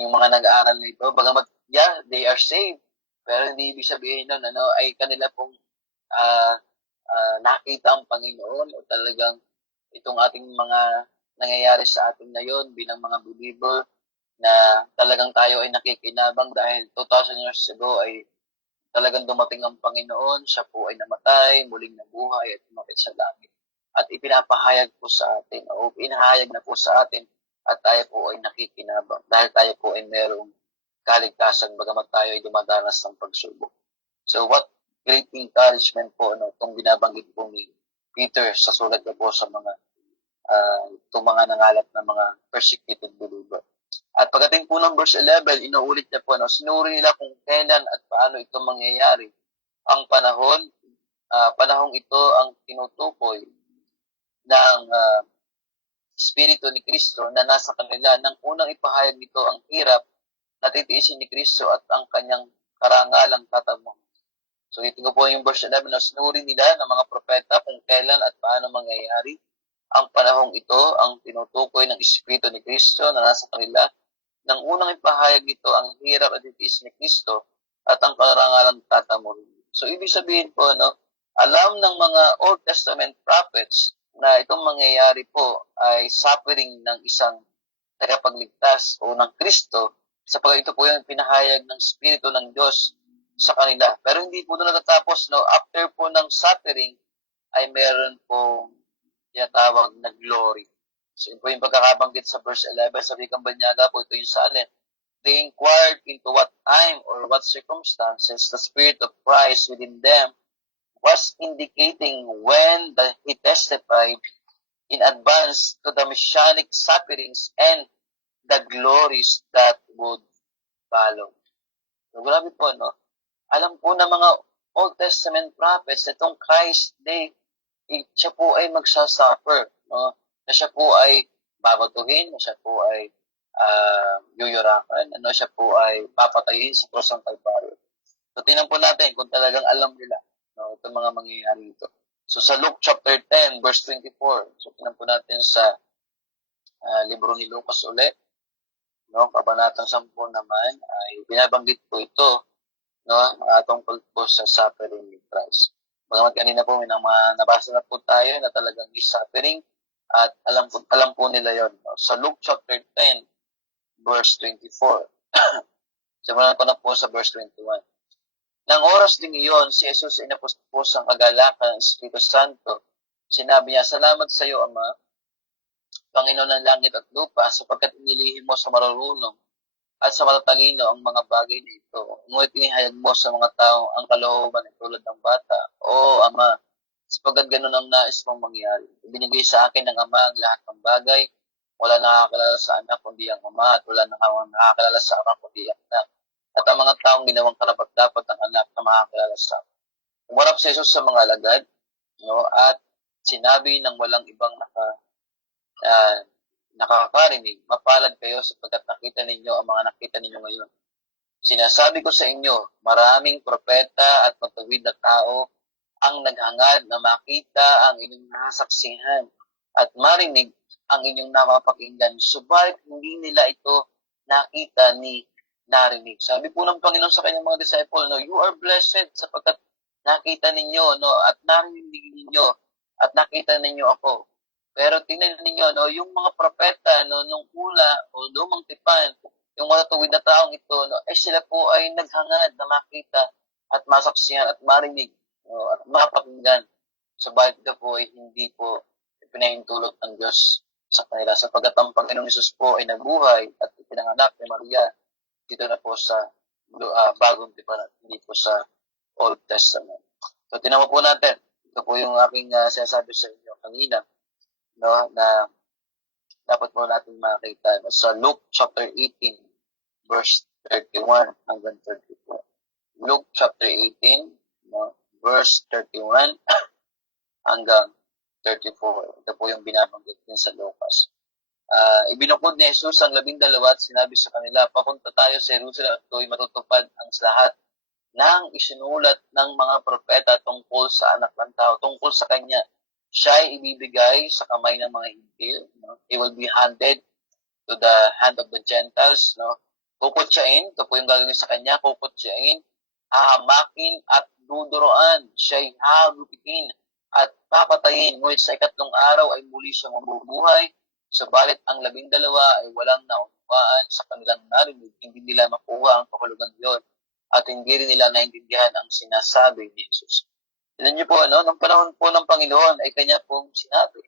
yung mga nag-aaral na ito. Bagamat, yeah, they are saved. Pero hindi ibig sabihin nun, ay kanila pong nakita ang Panginoon o talagang itong ating mga nangyayari sa atin ngayon bilang mga believer na talagang tayo ay nakikinabang dahil 2,000 years ago ay talagang dumating ang Panginoon, siya po ay namatay, muling nabuhay at umakit sa langit. At ipinapahayag po sa atin o pinahayag na po sa atin at tayo po ay nakikinabang dahil tayo po ay merong kaligtasan bagamat tayo ay dumadanas ng pagsubok. So what great encouragement po itong binabanggit po ni Peter sa sulat niya po sa mga itong mga nangalap na mga persecuted believer. At pagdating po ng verse 11, inuulit niya po, sinuri nila kung kailan at paano ito mangyayari. Ang panahong ito ang tinutukoy ng Espiritu ni Kristo na nasa kanila. Nang unang ipahayag nito ang hirap na titiisin ni Kristo at ang kanyang karangalang tatamo. So ito po yung verse 11, sinuri nila ng mga propeta kung kailan at paano mangyayari. Ang panahong ito ang tinutukoy ng Espiritu ni Kristo na nasa kanila. Nang unang ipahayag nito ang hirap at titiis ni Kristo at ang karangalang tatamo. So ibig sabihin po, alam ng mga Old Testament prophets na itong mangyayari po ay suffering ng isang tagapagligtas o ng Kristo sapagkat ito po yung pinahayag ng Espiritu ng Diyos sa kanila. Pero hindi po doon natatapos, after po ng suffering ay meron po tinatawag na glory. So, yun po yung pagkakabanggit sa verse 11, sabi kang banyaga po, ito yung silent. They inquired into what time or what circumstances the Spirit of Christ within them was indicating when he testified in advance to the messianic sufferings and the glories that would follow. So, grabe po, alam po ng mga Old Testament prophets na itong Christ Day, siya po ay magsasuffer, na siya po ay babatuhin, na siya po ay yuyurakan, siya po ay papatayin sa krus ng Kalbaryo. So, tingnan po natin kung talagang alam nila itong mga mangyayari ito. So, sa Luke chapter 10, verse 24, so tingnan po natin sa libro ni Lucas ulit, kabanatang 10 naman, ay binabanggit po ito, tungkol po sa suffering ni Christ. Bagamat kanina po, may nabasa na po tayo na talagang is suffering, at alam po nila yon. Sa Luke chapter 10, verse 24. Simulan ko na po sa verse 21. Nang oras ding iyon, si Jesus ay napuspusan ang kagalakan ng Espiritu Santo. Sinabi niya, salamat sa iyo, Ama, Panginoon ng langit at lupa, sapagkat inilihim mo sa marurunong at sa matatalino ang mga bagay na ito. Ngunit inihayag mo sa mga tao ang kalooban ay tulad ng bata. O Ama, sapagkat ganun ang nais mong mangyari. Ibinigay sa akin ng Ama ang lahat ng bagay. Wala nakakalala sa anak kundi ang Ama at wala nakakalala sa Ama kundi ang anak. At ang mga taong ginawang karapat-dapat ng anak na makakilala sa Ama. Umarap si Jesus sa mga alagad, at sinabi ng walang ibang nakakarinig, mapalad kayo sapagkat nakita ninyo ang mga nakita ninyo ngayon. Sinasabi ko sa inyo, maraming propeta at matuwid na tao ang naghangad na makita ang inyong nasaksihan at marinig ang inyong napapakinggan. Subalit hindi nila ito nakita ni narinig. Sabi po ng Panginoon sa kanyang mga disciple, you are blessed sapagkat nakita ninyo, no, at narinig ninyo, at nakita ninyo ako. Pero tingnan ninyo, no, yung mga propeta, no, nung una, o lumang tipan, yung matatuwid na taong ito, no, ay sila po ay naghangad na makita at masaksihan at marinig, no, at mapakinggan. Subalit ito po ay hindi po pinahintulot ng Diyos sa kanila, sapagkat ang Panginoong Hesus po ay nabuhay at ipinanganak ni Maria dito na po sa bagong tipan at hindi po sa Old Testament. So, tinawa po natin. Ito po yung aking sinasabi sa inyo kanina, no, na dapat po natin makita sa Luke chapter 18, verse 31 hanggang 34. Luke chapter 18, no, verse 31 hanggang 34. Ito po yung binabanggit din sa Lucas. Ibinukod ni Jesus ang 12 at sinabi sa kanila, papunta tayo sa Jerusalem at ito'y matutupad ang lahat ng isinulat ng mga propeta tungkol sa anak ng tao, tungkol sa kanya. Siya ay ibibigay sa kamay ng mga hintil. No? He will be handed to the hand of the Gentiles. No? Kukutsain, ito po yung gagawin sa kanya, kukutsain, hahamakin at duduroan. Siya ay hagupitin at papatayin. Ngunit sa ikatlong araw ay muli siyang mabubuhay. Subalit ang 12 ay walang naunawaan sa kanilang narinig, hindi nila makuha ang kahulugan yon at hindi rin nila naintindihan ang sinasabi ni Jesus. Tignan niyo po, ano, nung panahon po ng Panginoon ay kanya pong sinabi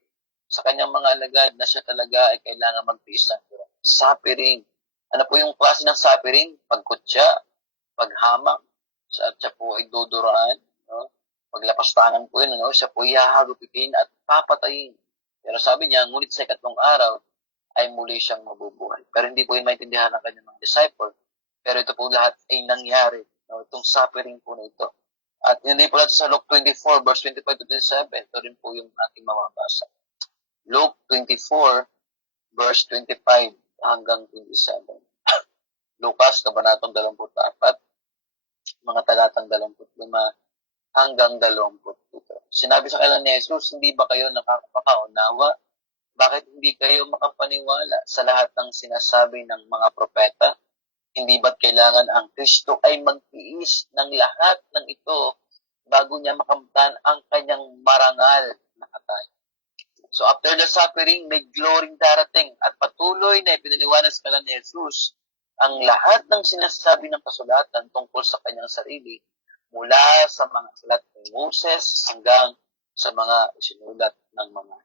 sa kanyang mga alagad na siya talaga ay kailangan magtiis ng hirap. Suffering. Ano po yung klase ng suffering? Pagkutya, paghamak, siya po ay duduraan, no? Paglapastangan po yun, no? Siya po ihahagupitin at papatayin. Pero sabi niya, ngunit sa ikatlong araw ay muli siyang mabubuhay. Pero hindi po yun maintindihan ng kanyang mga disciple. Pero ito po lahat ay nangyari. No? Itong suffering po na ito. At hindi po natin sa Luke 24, verse 25 to 27. Ito rin po yung ating mamabasa. Luke 24, verse 25 hanggang 27. Lucas, kabanatang 24, mga talatang 25 hanggang 27. Sinabi sa kailan ni Jesus, hindi ba kayo nakakaunawa? Bakit hindi kayo makapaniwala sa lahat ng sinasabi ng mga propeta? Hindi ba't kailangan ang Kristo ay magtiis ng lahat ng ito bago niya makamtan ang kanyang marangal na katay? So after the suffering, may glory darating at patuloy na ipinaliwanag sa kailan ni Jesus ang lahat ng sinasabi ng kasulatan tungkol sa kanyang sarili mula sa mga salat ni Moses hanggang sa mga isinulat ng mga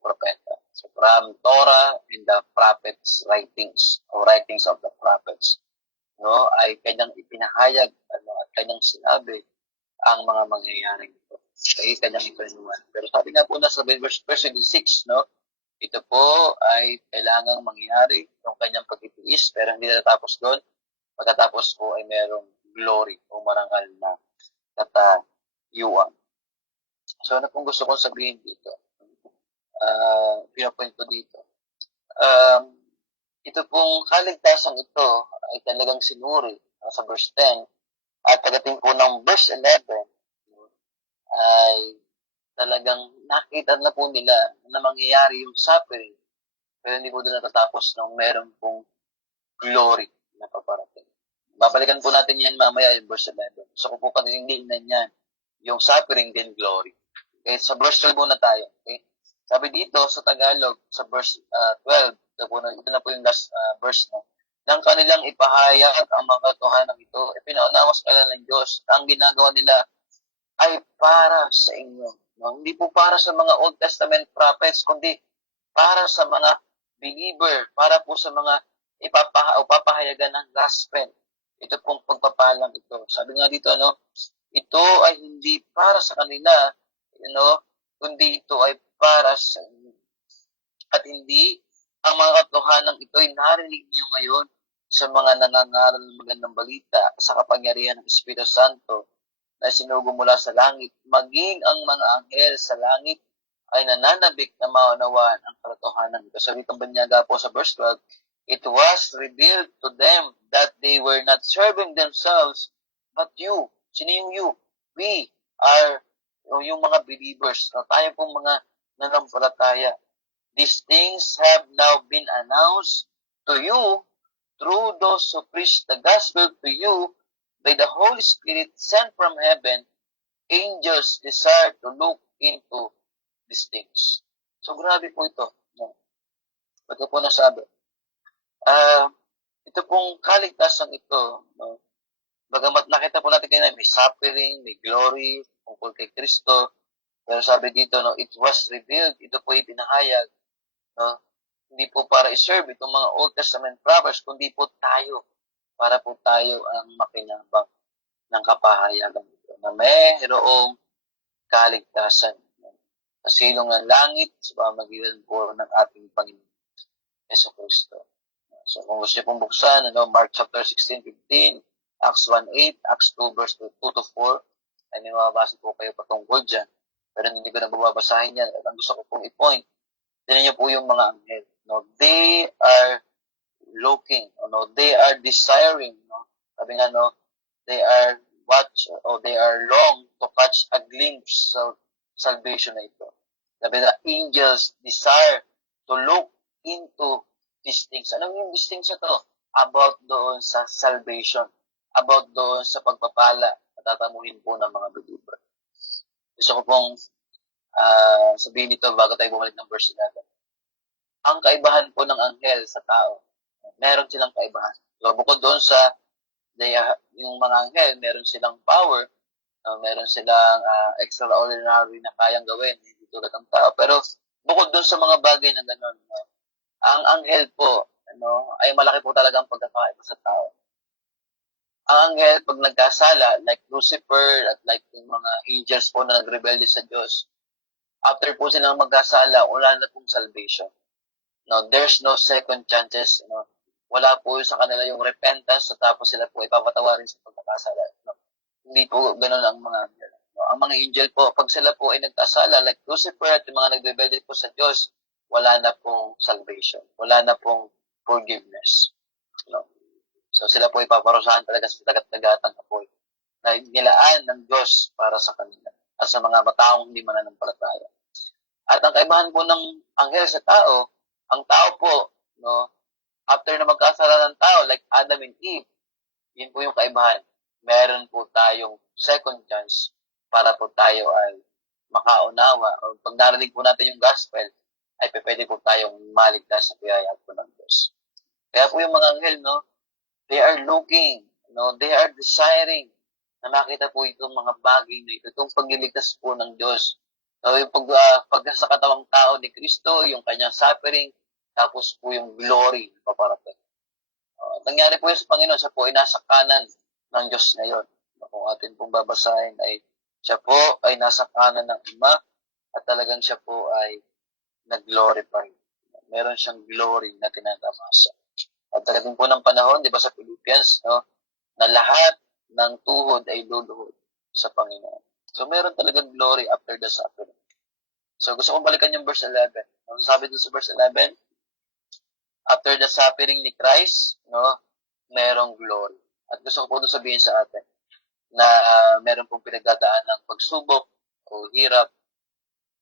propeta. So from Torah and the prophets' writings or writings of the prophets, no, ay kanyang ipinahayag at kanyang sinabi ang mga mangyayaring ito. Kaya kanyang ipinuwan. Pero sabi nga po na sa verse 26, no, ito po ay kailangang mangyari yung kanyang pagtitiis, pero hindi natapos doon. Pagkatapos po ay merong glory o marangal na katayuan. So ano pong gusto kong sabihin dito? Pinapoint ko dito. Ito pong kaligtasang ito ay talagang sinuri sa verse 10 at pagdating po ng verse 11 ay talagang nakita na po nila na mangyayari yung suffering pero hindi po doon natatapos nung meron pong glory na paparating. Babalikan po natin yan mamaya yung verse 11. So kung po kanilin na yan, yung suffering din glory. Okay, sa verse 12 muna tayo. Okay? Sabi dito sa Tagalog, sa verse 12, ito na po yung last verse, no? Nang kanilang ipahayag ang mga katotohanan ito, ipinaunawas kailan ng Diyos. Ang ginagawa nila ay para sa inyo. No? Hindi po para sa mga Old Testament prophets, kundi para sa mga believer, para po sa mga ipapahayagan ng gospel. Ito pong pagpapalang ito. Sabi nga dito, ano, ito ay hindi para sa kanila, kundi ito ay para sa inyo. At hindi ang mga katotohanan ito ay narinig niyo ngayon sa mga nangangaral ng magandang balita sa kapangyarihan ng Espiritu Santo na sinugo mula sa langit, maging ang mga anghel sa langit ay nananabik na maunawaan ang katotohanan ito. Sabi itong banyaga po sa verse 12, it was revealed to them that they were not serving themselves, but you. Sino yung you? We are yung mga believers. No? Tayo pong mga nanampalataya. These things have now been announced to you through those who preach the gospel to you by the Holy Spirit sent from heaven, angels desire to look into these things. So, grabe po ito. No? Ba't ko po nasabi? Ito pong kaligtasan ito, no? Bagamat nakita po natin kanina, may suffering, may glory, tungkol kay Kristo, pero sabi dito, no, it was revealed, ito po ipinahayag, no? Hindi po para i-serve itong mga Old Testament prophets, kundi po tayo, para po tayo ang makinabang ng kapahayagan ito, na mayroong kaligtasan, no? Sa silong ng langit, sa pamagitan po ng ating Panginoon, Yeso Kristo. So, kung gusto niyo pong buksan, Mark chapter 16:15, Acts 1:8, Acts 2 verse 2 to 4, ay may mababasa po kayo patungkol dyan. Pero hindi ko na babasahin yan. At ang gusto ko pong i-point, tinan niyo po yung mga anghel. No? They are looking, no? They are desiring, no? Sabi nga, no? They are they are long to catch a glimpse of salvation na ito. Sabi na, angels desire to look into these things. Anong yung these things na to? About doon sa salvation. About doon sa pagpapala na tatamuhin po ng mga believer. Gusto ko pong sabihin ito bago tayo bumalik ng verse 11. Ang kaibahan po ng anghel sa tao, meron silang kaibahan. So, bukod doon sa yung mga anghel, meron silang power, meron silang extraordinary na kayang gawin, hindi tulad ng tao. Pero bukod doon sa mga bagay na gano'n, ang anghel po, ay malaki po talaga ang pagkakaiba sa tao. Ang anghel, pag nagkasala, like Lucifer at like yung mga angels po na nagrebelde sa Diyos, after po silang magkasala, wala na pong salvation. No, there's no second chances. Wala po sa kanila yung repentance, so tapos sila po ipapatawarin sa pagkakasala. Hindi po ganun ang mga anghel. Ang mga angel po, pag sila po ay nagkasala, like Lucifer at yung mga nagrebelde po sa Diyos, wala na pong salvation. Wala na pong forgiveness. So sila po ipaparusahan talaga sa tagat-tagatang apoy na nilaan ng Diyos para sa kanila at sa mga mataong hindi mananampalataya. At ang kaibahan po ng anghel sa tao, ang tao po, after na magkasala ng tao, like Adam and Eve, yun po yung kaibahan. Meron po tayong second chance para po tayo ay makaunawa. O pag narinig po natin yung gospel, ay pwede po tayong maligtas sa biyaya po ng Diyos. Kaya po yung mga anghel, they are looking, they are desiring na makita po itong mga bagay na ito, itong pagliligtas po ng Diyos. Yung pag sa katawang tao ni Kristo, yung kanyang suffering, tapos po yung glory na paparating. Nangyari po yun sa Panginoon, siya po ay nasa kanan ng Diyos ngayon. Kung atin pong babasahin ay siya po ay nasa kanan ng Ama at talagang siya po ay nag-glorify. Meron siyang glory na tinatamasa. At talagang po ng panahon, di ba sa Philippians, na lahat ng tuhod ay luluhod sa Panginoon. So, meron talagang glory after the suffering. So, gusto kong balikan yung verse 11. Ano sabi dun sa verse 11? After the suffering ni Christ, merong glory. At gusto ko po doon sabihin sa atin na meron pong pinagdadaan ng pagsubok o hirap.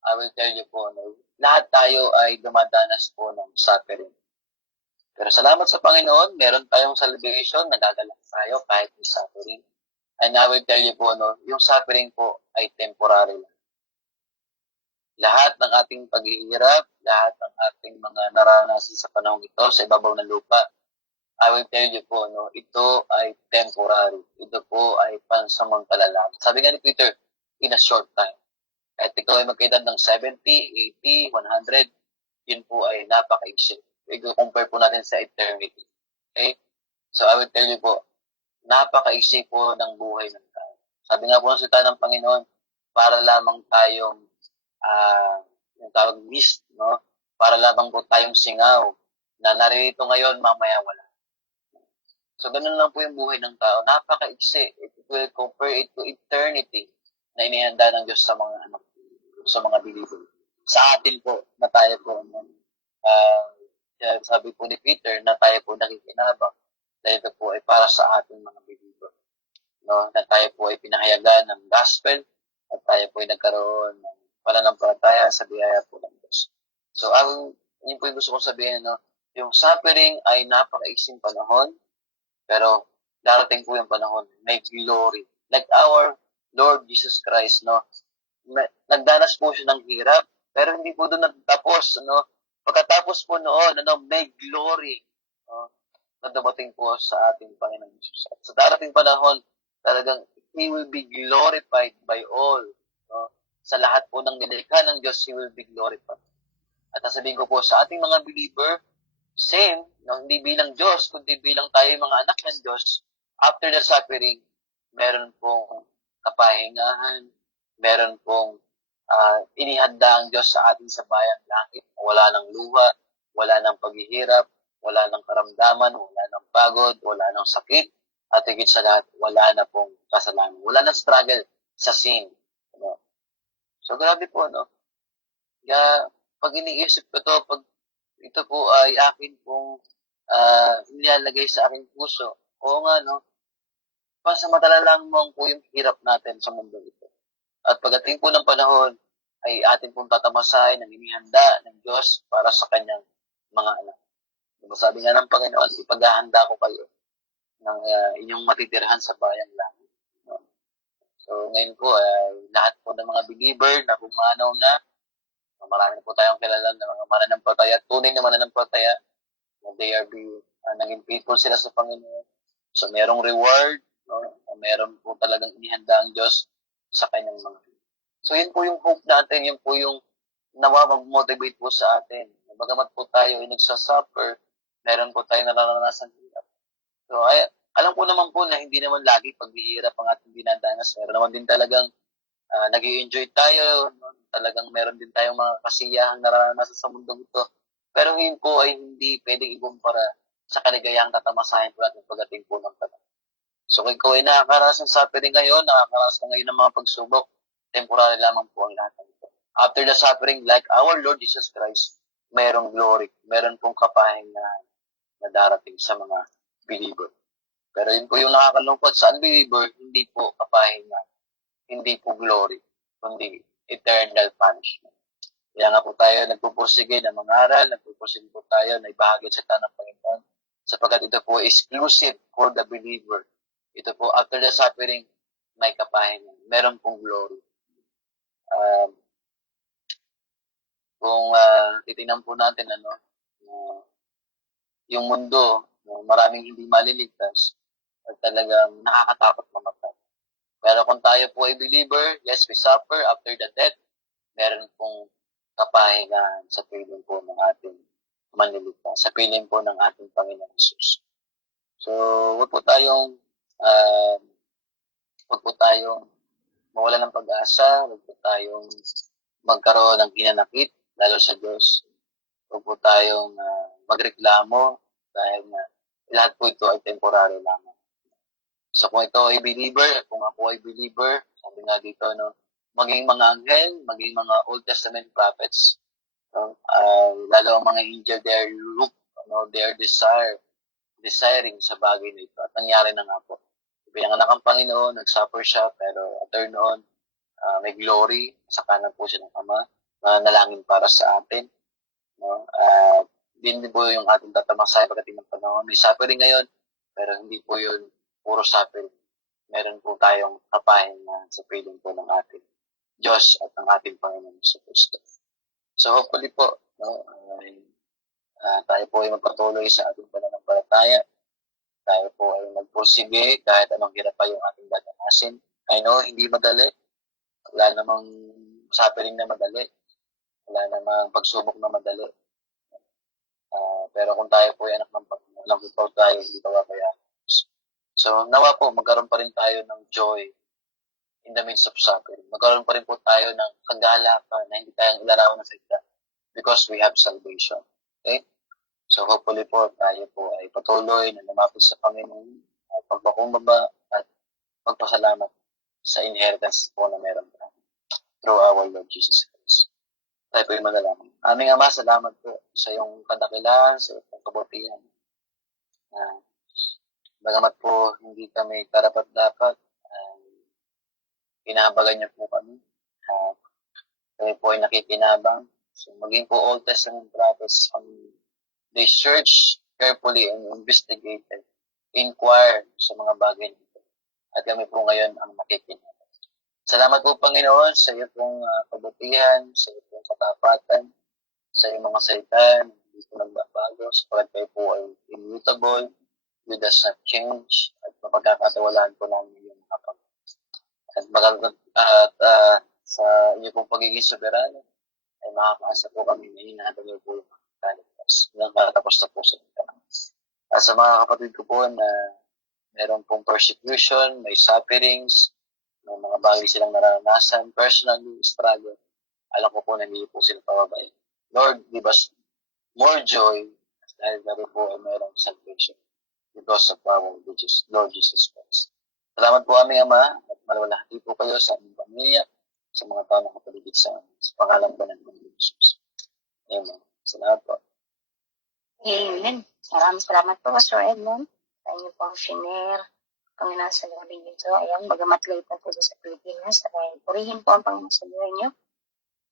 I will tell you po, lahat tayo ay dumadanas po ng suffering. Pero salamat sa Panginoon, meron tayong salvation, nagagalak tayo kahit may suffering. And I will tell you po, yung suffering po ay temporary lang. Lahat ng ating paghihirap, lahat ng ating mga naranasan sa panahon ito, sa ibabaw ng lupa, I will tell you po, ito ay temporary. Ito po ay pansamantala lang. Sabi nga ni Peter, in a short time. Kahit ikaw ay magkaedad ng 70, 80, 100, yun po ay napaka-exit. I-compare po natin sa eternity. Okay? So, I will tell you po, napaka-exit po ng buhay ng tao. Sabi nga po ng salita ng Panginoon, para lamang tayong yung tawag mist, para lamang po tayong singaw na naririto ngayon, mamaya wala. So, ganun lang po yung buhay ng tao. Napaka-exit. It will compare it to eternity na inihanda ng Diyos sa mga anak, sa mga believer. Sa atin po, na tayo po, sabi po ni Peter, na tayo po nakikinabang. Dahil ito po ay para sa ating mga believer. Na tayo po ay pinahayagan ng gospel, at tayo po ay nagkaroon ng pananampalataya sa biyaya po ng Diyos. So, yun po yung gusto kong sabihin, yung suffering ay napaka-iksing panahon, pero darating po yung panahon, may glory. Like our Lord Jesus Christ, no? Nagdanas po siya ng hirap, pero hindi po doon nagtapos, no? Pagkatapos po noon, may glory, no? Na dumating po sa ating Panginoon Jesus. At sa darating panahon, talagang He will be glorified by all, no? Sa lahat po ng nilikha ng Diyos, He will be glorified. At nasabihin ko po sa ating mga believer, same, no? Hindi bilang Diyos, kundi bilang tayo mga anak ng Diyos, after the suffering, meron pong kapahingahan, meron pong inihanda ang Diyos sa atin sa bayang langit. Wala ng luha, wala ng paghihirap, wala ng karamdaman, wala ng pagod, wala ng sakit, at higit sa lahat, wala na pong kasalanan. Wala ng struggle sa sin. No? So, grabe po, no? Kaya, pag iniisip ko to, pag ito po ay akin pong nilalagay sa aking puso, oo nga, no? Pasamantala lang mo po yung hirap natin sa mundo ito. At pagdating po ng panahon, ay atin pong tatamasahin ng inihanda ng Diyos para sa kanyang mga anak. Diba, sabi nga ng Panginoon, ipaghahanda ko kayo ng inyong matitirhan sa bayang langit. No? So ngayon po, lahat po ng mga believer na pumanaw na, marami na po tayong kilala ng mga mananampalataya, tunay na mananampalataya, they are naging faithful sila sa Panginoon. So merong reward, no? Meron po talagang inihanda ang Diyos sa kanyang mga. So yun po yung hope natin, yun po yung nawawag-motivate po sa atin. Bagamat po tayo ay nagsasuffer, meron po tayo nararanasan hirap. So alam ko naman po na hindi naman lagi paghihirap ang ating dinadanas. Meron naman din talagang nag-i-enjoy tayo, no? Talagang meron din tayong mga kasiyahang nararanasan sa mundong ito. Pero yun po ay hindi pwedeng ikumpara sa kaligayahang tatamasahin po natin pagdating po ng panahon. So kung ikaw ay nakakaranas ng suffering ngayon, nakakaranas na ngayon ng mga pagsubok, temporary lamang po ang lahat ng ito. After the suffering, like our Lord Jesus Christ, mayroong glory, meron pong kapahingahan na darating sa mga believer. Pero yun po yung nakakalungkot sa unbeliever, hindi po kapahingahan, hindi po glory, kundi eternal punishment. Kaya nga po tayo nagpupursige ng mangaral, nagpupursige po tayo na ibahagi sa tanang Panginoon, sapagkat ito po exclusive for the believer. Ito po, after the suffering, may kapahingahan, meron pong glory. Kung titingnan po natin, yung mundo, maraming hindi maliligtas, at talagang nakakatakot mamatay. Pero kung tayo po ay believer, yes, we suffer after the death, meron pong kapahingahan sa piling po ng ating manliligtas, sa piling po ng ating Panginoon Jesus. So, huwag po tayong mawala ng pag-asa, huwag po tayong magkaroon ng hinanakit, lalo sa Diyos. Huwag po tayong magreklamo dahil lahat po ito ay temporary lamang. So kung ito ay believer, kung ako ay believer, sabi nga dito, maging mga anghel, maging mga Old Testament prophets, lalo ang mga angel, they are desiring sa bagay na ito. At nangyari na nga po. Pinanganak ang Panginoon, nag-suffer siya, pero after noon, may glory, sa kanan po siya ng Ama, nalangin para sa atin. No? Din po yung ating tatamasahin pagdating ng panahon. May suffering ngayon, pero hindi po yun puro suffering. Meron po tayong kapahingahan sa piling po ng ating Diyos at ng ating Panginoon sa Kristo. So hopefully po, tayo po ay magpatuloy sa ating pananampalataya. Tayo po ay magpursige kahit anong hirap pa yung ating dadanasin. I know, hindi madali. Wala namang suffering na madali. Wala namang pagsubok na madali. Pero kung tayo po ay anak ng Panginoon, alam po tayo, hindi pababayaan. So, nawa po, magkaroon pa rin tayo ng joy in the midst of suffering. Magkaroon pa rin po tayo ng kagalakan na hindi tayong ilarawan ng salita because we have salvation. Okay? So, hopefully po, tayo po ay patuloy na lumapit sa Panginoon, pagpakumbaba at magpasalamat sa inheritance po na meron tayo through our Lord Jesus Christ. Tayo po yung manalangin. Aming Ama, salamat po sa iyong kadakilaan, sa iyong kabutihan. Bagamat po hindi kami karapat-dapat, kinabagan niyo po kami. Kami po ay nakikinabang. So, maging po Old Testament prophets, they search carefully and investigated, inquire sa mga bagay nito. At kami po ngayon ang nakikinabang. Salamat po, Panginoon, sa iyo pong kabutihan, sa iyo pong katapatan, sa iyong mga salita na hindi po nagbabago, sapagat kayo po ay immutable, you does not change, at mapagkakatawalaan po namin yung mga sa iyo pong pagiging soberano, ay makakaasa po kami na hinahatag niyo po yung mga kaligtas. Nakatapos na po sa kita. Sa mga kapatid ko po na meron pong persecution, may sufferings, may mga bagay silang naranasan, personally, struggle, alam ko po na hindi po sila pababay. Lord, give us more joy dahil na rin po ay mayroong salvation because of our Lord Jesus Christ. Salamat po aming Ama at malalahati po kayo sa aming pamilya, sa mga tao na kapaligid sa amin. Sa pangalan po ng Panginoon Jesus. Amen. Salamat po. Amen. Maraming salamat po, Pastor Edmond. Sa inyo pong shinare kami na sa gabi nito. Ayan, bagamat late na po sa Pilipinas, ay purihin po ang Panginoon sa buhay niyo.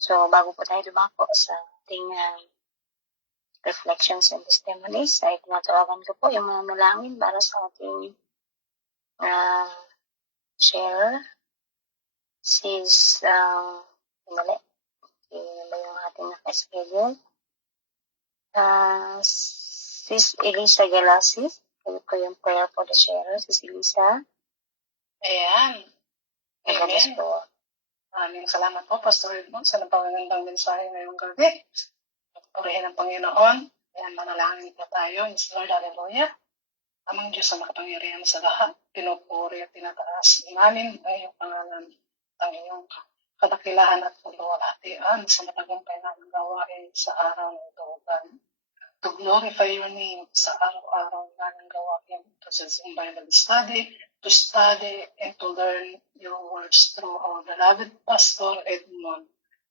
So, bago po tayo dumako sa ating reflections and testimonies, ay tinatawagan ko po yung mga malangin para sa ating share. Sis, mali. Yun ba yung ating naka-schedule? Sis Elisa Galasis, kayo po yung prayer for the sharer. Sis Elisa. Ayan. Amen. Po. Maraming salamat po, Pastor Edmond, sa napakagandang mensahe ngayong gabi. Purihin ang Panginoon. Ayan, manalangin po tayo. Yes, Lord, hallelujah. Amang Diyos na makapangyarihan sa lahat, pinupuri at tinataas namin ang iyong pangalan, ang iyong kadakilaan at pagluwalhatian sa matagumpay na gawain sa araw ng ito. To glorify your name sa araw-araw na ng gawain sa Bible study, to study and to learn your words through our beloved Pastor Edmond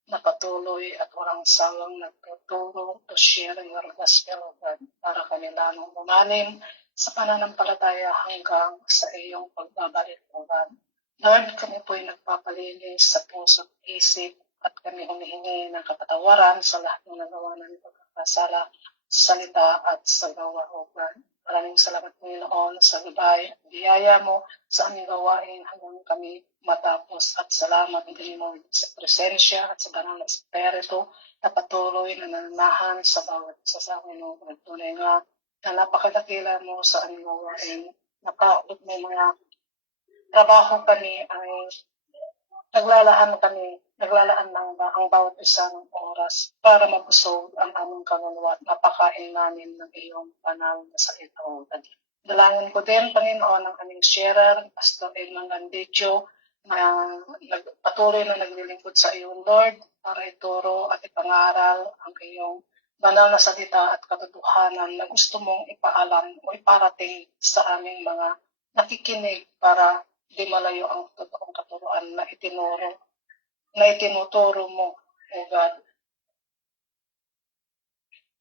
na patuloy at walang sawang nagtuturo to share your gospel of God para kanila nung lumalim sa pananampalataya hanggang sa iyong pagbabalik o God. Lord, kami po'y nagpapalinis sa puso at isip at kami humihingi ng kapatawaran sa lahat ng nagawa ng pagkakasala, salita at sa gawa o God. Maraming salamat Panginoon sa gabay at biyaya mo sa aming gawain hanggang kami matapos at salamat din mo sa presensya at sa banal na espiritu na patuloy na nananahan sa bawat isa sa amin o tunay nga na napakadakila mo sa aming gawain. Nakaulot may mga trabaho kami ay naglalaan ng ang bawat isang oras para mabusog ang aming kaluluwa at mapakain namin ng iyong banal na salita o God. Dalangin ko din, Panginoon, ang aming sharer, Pastor Edmond Landicho, na patuloy na naglilingkod sa iyong Lord para ituro at ipangaral ang iyong banal na salita at katotohanan na gusto mong ipaalam o iparating sa aming mga nakikinig para di malayo ang totoong katuruan na itinuturo mo, O God,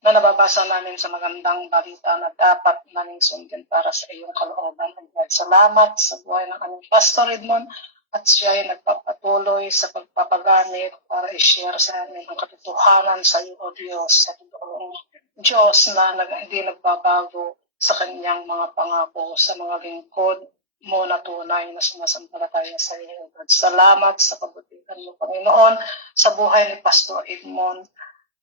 na nababasa namin sa magandang balita na dapat naming sundin para sa iyong kalooban, O God. Salamat sa buhay ng aming Pastor Edmond at siya ay nagpapatuloy sa pagpapagamit para i-share sa amin ang katotohanan sa iyo, O Diyos, sa totoong Diyos na hindi nagbabago sa kanyang mga pangako sa mga lingkod mo na tunay na sumasampalataya sa iyo, God. Salamat sa kabutihan mo, Panginoon, sa buhay ni Pastor Edmond.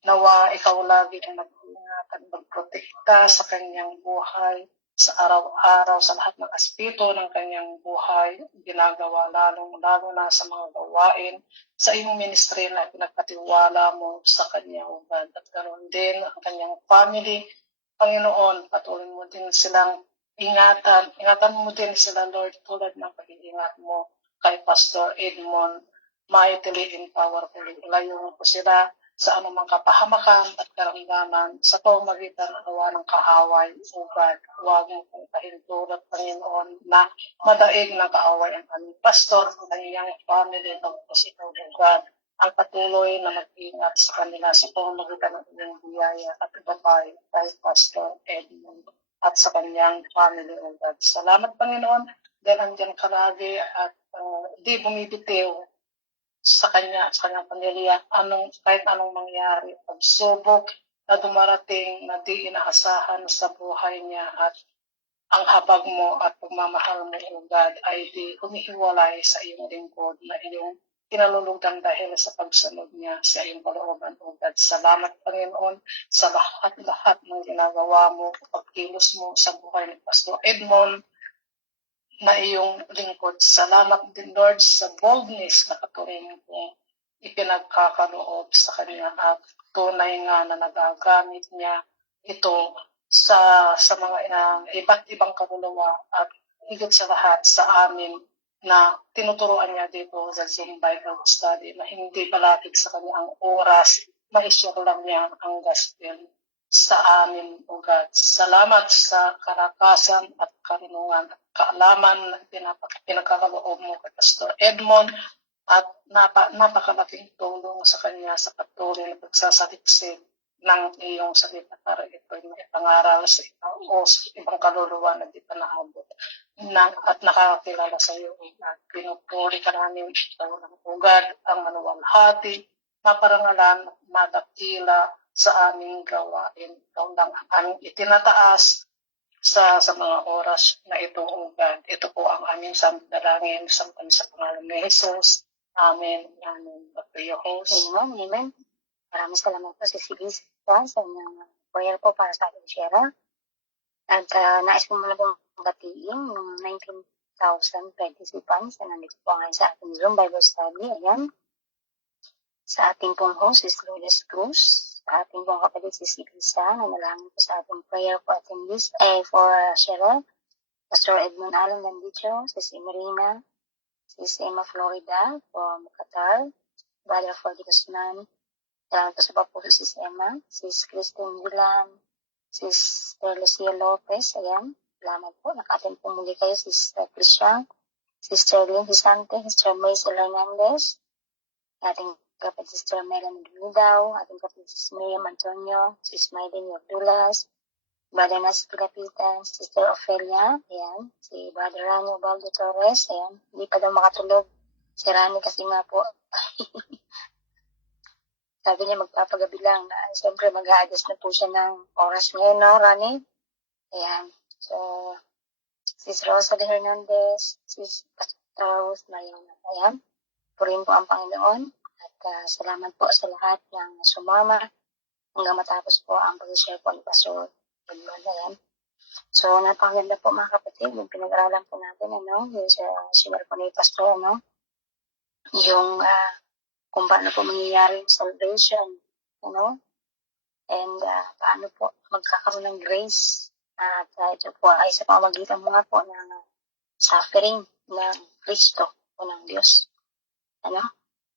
Nawa ikaw lagi ang mag-iingat at magprotekta sa kanyang buhay sa araw-araw, sa lahat ng aspeto ng kanyang buhay, ginagawa lalo na sa mga gawain, sa iyong ministry na pinagkatiwala mo sa kanya, O God. At ganoon din ang kanyang family, Panginoon, patuloy mo din silang ingatan mo din sila, Lord, tulad ng pag-iingat mo kay Pastor Edmond, mightily and powerfully. Ilayo mo po sila sa anumang kapahamakan at karamdaman sa pamamagitan ng gawa ng kaaway, O God. Huwag mo pong pahintulot, Panginoon, na madaig ng kaaway ang aming pastor, ang kanyang family, tapos ikaw, O God, ang patuloy na mag-ingat sa kanila sa pamamagitan ng iyong biyaya at ibabay kay Pastor Edmond at sa kanyang family, O God. Salamat, Panginoon, dahil andyan ka lagi at di bumibitiw sa kanya, sa kanyang pamilya, kahit anong mangyari, pagsubok na dumarating na di inaasahan sa buhay niya at ang habag mo at pagmamahal mo, O God, ay di humihiwalay sa iyong lingkod na iyong kinalulugdan dahil sa pagsunod niya sa iyong kalooban, O God. Salamat, Panginoon, sa lahat-lahat ng ginagawa mo, pagkilos mo sa buhay ni Pastor Edmond na iyong lingkod. Salamat din, Lord, sa boldness na katuring mo ipinagkakaloob sa kanya at tunay nga na nagagamit niya ito sa mga iba't ibang kaluluwa at higit sa lahat sa amin na tinuturuan niya dito sa Zoom Bible Study na hindi palapit sa kanya ang oras, ma-share lang niya ang gospel sa amin, O God. Salamat sa karakasan at karinungan at kaalaman na pinagkakaloob mo kay Pastor Edmond at napakalaking tulong sa kanya sa patuloy na pagsasaliksik ng iyong salita para ito'y maipangaral sa ibang kaluluwa na di pa naabot at nakakakilala sa iyo, at pinupuri ka namin ikaw ng ugad ang manuwalhati, maparangalan, madakila sa aming gawain. Ikaw lang ang aming itinataas sa mga oras na ito, ugad. Ito po ang aming samdalangin sa pangalan ni Jesus. Amen. Amen. Back to your host. Amen. Amen. Maraming salamat po si Silisa sa inyong prayer po para sa ating share. At nais ko muna pong batiin yung 19,000 participants na nandito po ngayon sa ating Zoom Bible Study. Ayan. Sa ating pong host is Lourdes Cruz. Sa ating pong kapatid si Silisa na nalangin po sa ating prayer po attendees for share. Pastor Edmond Alan Landicho, si Marina, Sis Emma Florida from Qatar, Brother Fordy Guzman, salamat po sa papuso Sis Emma, Sis Christine Wilan, Sis Lucia Lopez, ayan, salamat po, naka-attend po muli kayo, Sis Trisha, Sis Charlene Hisante, Sis Maisel Hernandez, ating kapatid Sis Melanie Dumidaw, ating kapatid Sis Miriam Antonio, Sis Maylene Yordulas, Brother Nas Pilapitan, Sister Ophelia, ayan, si Brother Rani Ubaldo Torres, ayan, hindi pa daw makatulog si Rani kasi nga po, sabi niya magpapagabi lang, siyempre mag-a-adjust na po siya ng oras ngayon, no, Rani? Ayan, so, Sis Rosalie Hernandez, Sis Pastor Rose Mariana, ayan, purihin po ang Panginoon, at salamat po sa lahat ng sumama, hanggang matapos po ang pag-share po ni Pastor Edmond, ayan. So, napakaganda po mga kapatid, yung pinag-aralan po natin, yung share po ni Pastor, yung kung paano po mangyayari yung salvation, and paano po magkakaroon ng grace, at ito po ay sa pamamagitan mo nga po ng suffering ng Kristo o ng Diyos,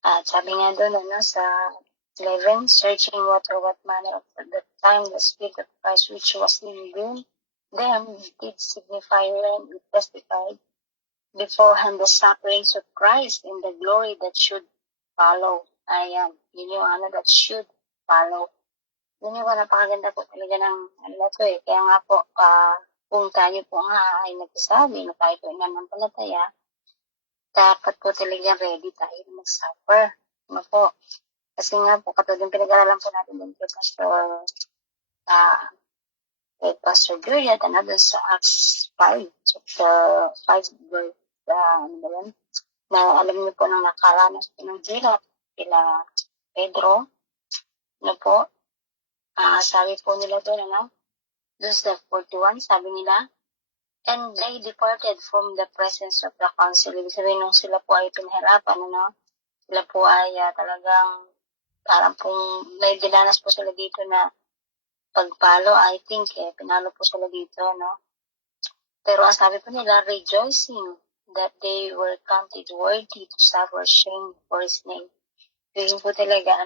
at sabi nga doon, sa 11, searching what manner of the time the Spirit of Christ which was in them did signify when it testified beforehand the sufferings of Christ and the glory that should follow. Ayan, yun yung that should follow. Yun yung napakaganda po talaga ng to eh. Kaya nga po, kung tayo po nga ay nagsasabi na tayo po nananampalataya, dapat po talaga ready tayo na mag-suffer. Po? Kasi nga po, katulad yung pinag-aralan po natin din kay Pastor Juliet, doon sa Acts 5, chapter 5, verse, na alam niyo po nang nakaranas po ng hirap kila Pedro, po, sabi po nila doon, doon sa 41, sabi nila, and they departed from the presence of the council. Ibig sabihin, nung sila po ay pinahirapan, sila po ay talagang parang pong may dinanas po sila dito na pagpalo, I think, pinalo po sila dito, Pero ang sabi po nila, rejoicing that they were counted worthy to suffer shame for His name. Yun po talaga,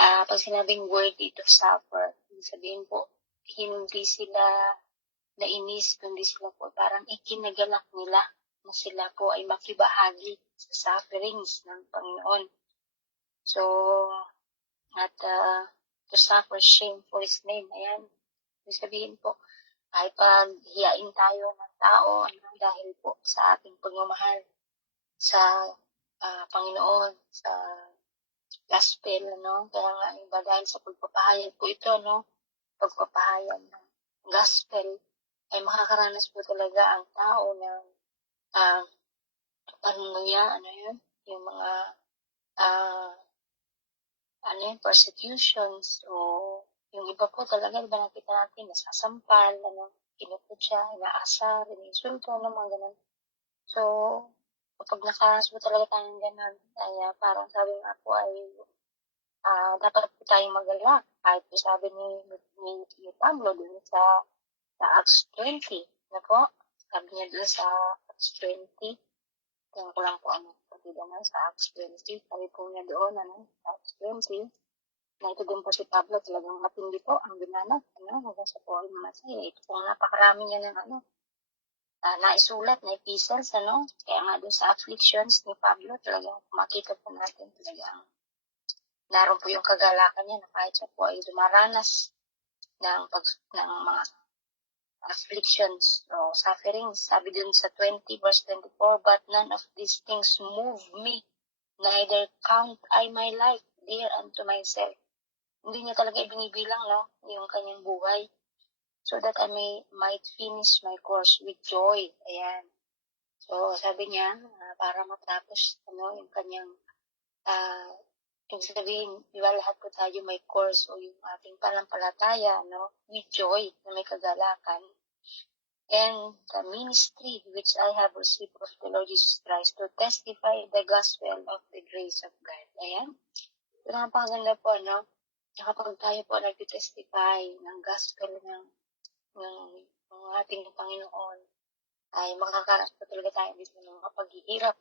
pag sinabing worthy to suffer, sabihin po, hindi sila nainis, kundi sila po parang ikinagalak nila na sila po ay makibahagi sa sufferings ng Panginoon. So, at to suffer shame for His name, ayan. Ibig sabihin po, ay paghiyain tayo ng tao dahil po sa ating pagmamahal sa Panginoon, sa gospel, Kaya nga, iba dahil sa pagpapahayag po ito, pagpapahayag ng gospel, ay makakaranas po talaga ang tao ng uh, panunuya, yung mga persecutions, o yung iba po talaga, diba nakita natin, nasasampal, kinuputya, inaasar, iniinsulto, mga ganun. So, kapag nakaranas po talaga tayo ng ganun, ay parang sabi nga po ay dapat po tayong magalak. Kahit po sabi ni Pablo dun sa Acts 20, na po, sabi niya dun sa Acts 20, tingnan ko lang po ano, patida na sa Acts 20, sabi po niya doon, sa Acts 20, na ito din po si Pablo, talagang matindi po ang binanat, hanggang sa po ay mamasay. Ito po napakarami niya ng naisulat na epistles, kaya nga doon sa afflictions ni Pablo, talagang makita po natin talagang naroon po yung kagalakan niya na kahit siya po ay dumaranas ng mga afflictions o sufferings. Sabi dun sa 20 verse 24, but none of these things move me, neither count I my life dear unto myself. Hindi niya talaga ibinibilang, yung kanyang buhay, so that I might finish my course with joy. Ayan. So, sabi niya, para matapos, yung kanyang, ibig sabihin, diba lahat po tayo may course o yung ating panampalataya, with joy, na may kagalakan. And the ministry which I have received of the Lord Jesus Christ to testify the gospel of the grace of God. Ayan. So, napakaganda po, kapag tayo po nag-testify ng gospel ng ating Panginoon, ay makakaras po talaga tayo dito ng mga paghihirap.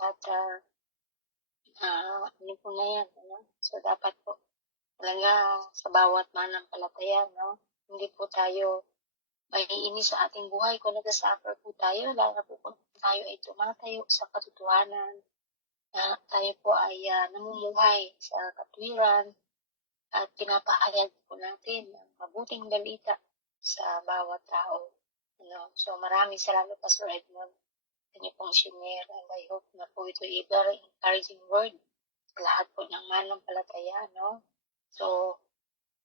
At, ano po na yan, So, dapat po talaga sa bawat manampalataya, hindi po tayo maiinis sa ating buhay kung nag-suffer po tayo, lalo na po kung tayo ay tumatayo sa katotohanan, tayo po ay namumuhay sa katwiran, at pinapahayag po natin ang mabuting balita sa bawat tao. So, maraming salamat, Pastor Edmond, sa inyo pong share, and I hope na po ito ay very encouraging word sa lahat po ng manampalataya, So,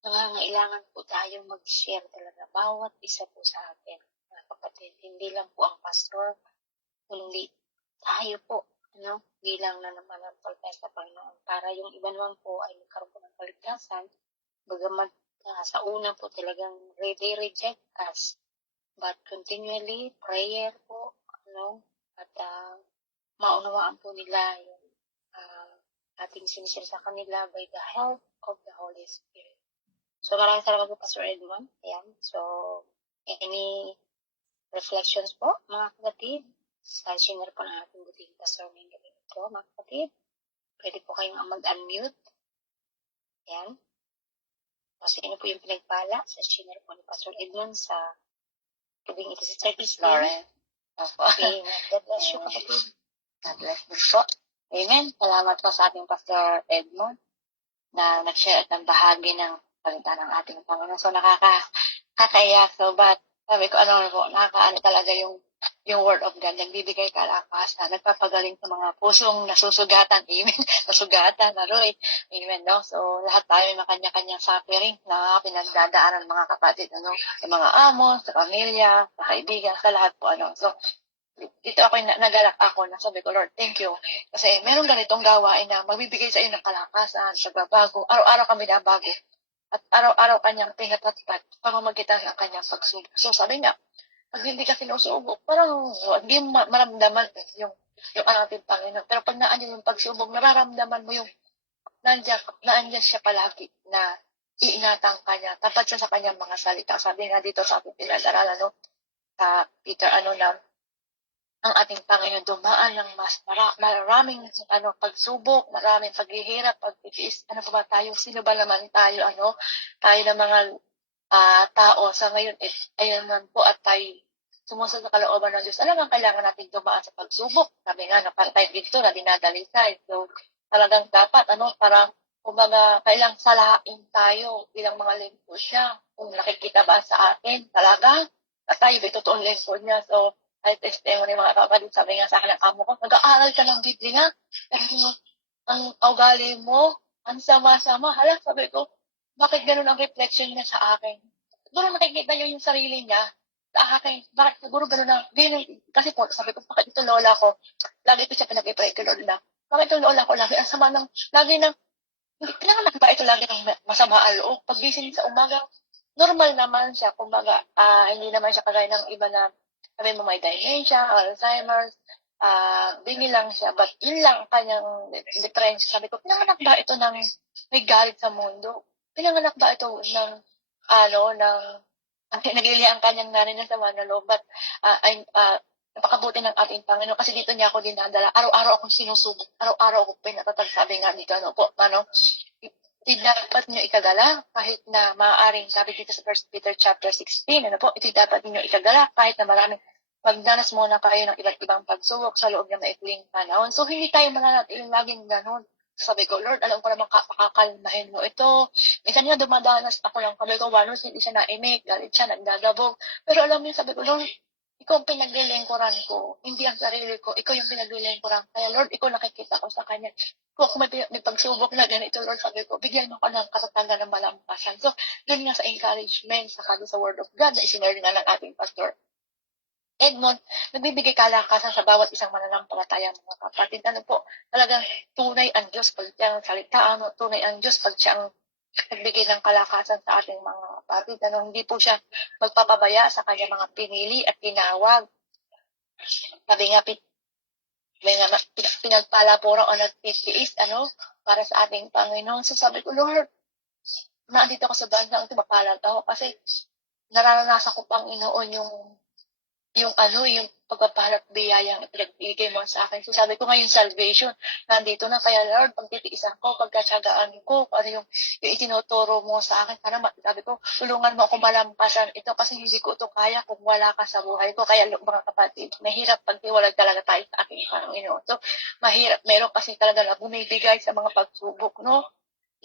nangangailangan po tayong mag-share talaga, bawat isa po sa atin, mga kapatid. Hindi lang po ang pastor, kundi tayo po, bilang na naman ang sa Panginoon, para yung iba naman po ay magkaroon po ng kaligtasan, bagamat sa una po talagang they reject us, but continually prayer po, at maunawaan po nila yung ating sinishare sa kanila by the help of the Holy Spirit. So, maraming salamat po, Pastor Edmond. Ayan. So, any reflections po, mga kapatid, sa share po ng ating buting pastor ngayong gabi ito, mga kapatid. Pwede po kayong mag-unmute. Ayan. Kasi ano po yung pinagpala sa share po ni Pastor Edmond sa gabing ito, Sister Christine. Lauren. Opo. Amen. God bless you, kapatid. God bless you po. Amen. Salamat po sa ating Pastor Edmond na nag-share at bahagi ng salita ng ating Panginoon. So, nakakaiyak. So, but sabi ko, nakakaano talaga yung word of God, nagbibigay kalakasan, nagpapagaling sa mga pusong nasusugatan, amen, nasugatan, naroy, amen, So, lahat tayo may makanya-kanyang suffering na pinagdadaanan mga kapatid, sa mga amo, sa pamilya, sa kaibigan, sa lahat po, So, dito ako, nagalak ako, sabi ko, Lord, thank you, kasi meron ganitong gawain na magbibigay sa iyo ng kalakasan, pagbabago, araw-araw kami na bago, at araw-araw kanyang pinatatat, pamamagitan ang kanyang pagsubok. So, sabi niya, pag hindi ka sinusubok, parang hindi maramdaman yung ating Panginoon. Pero pag naandyan yung pagsubok, nararamdaman mo yung naandyan siya palagi na iinatang kanya. Tapat siya sa kanyang mga salita. Sabi nga dito sa ating pinag-aralan, sa Peter, na ang ating Panginoon dumaan ng mas maraming pagsubok, maraming paghihirap, pagtitiis. Ano pa ba tayo? Sino ba naman tayo? Tayo ng mga tao sa ngayon, ayun man po, at tayo sumusunod sa kalooban ng Diyos. Alam ang kailangan natin dumaan sa pagsubok. Sabi nga, parang tayo dito na dinadalisay. So, talagang dapat, parang, kailang salain tayo bilang mga lingkod siya. Kung nakikita ba sa atin, talaga, at tayo ba totoong lingkod niya. So, ay testimony mga kapatid, sabi nga sa akin ng amo ko, nag-aaral ka ng Biblia, pero ang ugali mo, ang sama-sama. Hala, sabi ko, bakit ganun ang reflection niya sa akin? Siguro nakikita niyo yung sarili niya, sa akin. Bakit siguro gano'n na, kasi po, sabi ko, bakit ito lola ko? Lagi ko siya pinag-pray kay Lord na, bakit ito lola ko lagi, ang sama ng, lagi ng, hindi, pinanganak ba ito lagi ng masama ang loob? Paggising sa umaga, normal naman siya, kumbaga, hindi naman siya kagaya ng iba na, sabi mo may dementia, Alzheimer's, bingi lang siya, but yun lang ang kanyang difference. Sabi ko, pinanganak ba ito ng may galit sa mundo? Pinanganak ba ito ng, nagliliya ang kanyang nanay na sama na loob, but, napakabuti ng ating Panginoon kasi dito niya ako dinadala. Araw-araw akong sinusubok. Araw-araw ako pinatatag. Sabi nga dito, hindi dapat niyo ikagala kahit na maaaring, sabi dito sa 1 Peter chapter 16, ito dapat niyo ikagala kahit na maraming magdanas muna kayo ng iba't ibang pagsubok sa loob ng maikling panahon. So, hindi tayo mananatiling laging ganun. Sabi ko, Lord, alam ko naman pakakalmahin mo ito. Minsan nga dumadanas ako lang, sabi ko, once hindi siya naimik, galit siya, nagdadabog. Pero alam mo, sabi ko, Lord, ikaw ang pinaglilingkuran ko, hindi ang sarili ko, ikaw yung pinaglilingkuran. Kaya Lord, ikaw nakikita ko sa kanya. Kung ako may pagsubok na ganito, Lord, sabi ko, bigyan mo ko ng katatagan ng malampasan. So, yun nga sa encouragement, sa Word of God, na isinare nga ng ating pastor Edmond, nagbibigay kalakasan sa bawat isang mananampalatayang mga kapatid. Talagang tunay ang Diyos pag siya ang salita, tunay ang Diyos pag siya ang nagbigay ng kalakasan sa ating mga kapatid. Hindi po siya magpapabaya sa kanyang mga pinili at tinawag. Sabi nga, pinagpala po raw ang nagtitiis, para sa ating Panginoon. So sabi ko, Lord, naandito ako sa bansa, mapalag ako kasi nararanasan ko, Panginoon, yung pagpapalat biyayang ipinagbigay mo sa akin. So sabi ko ngayon, salvation, nandito na. Kaya Lord, pagtitiisan ko, pagkatsagaan ko, yung itinuturo mo sa akin, sabi ko, tulungan mo ako malampasan ito kasi hindi ko ito kaya kung wala ka sa buhay ko. Kaya mga kapatid, mahirap pagtiwalag talaga tayo sa aking Panginoon. So, mahirap, meron kasi talaga na bumibigay sa mga pagsubok,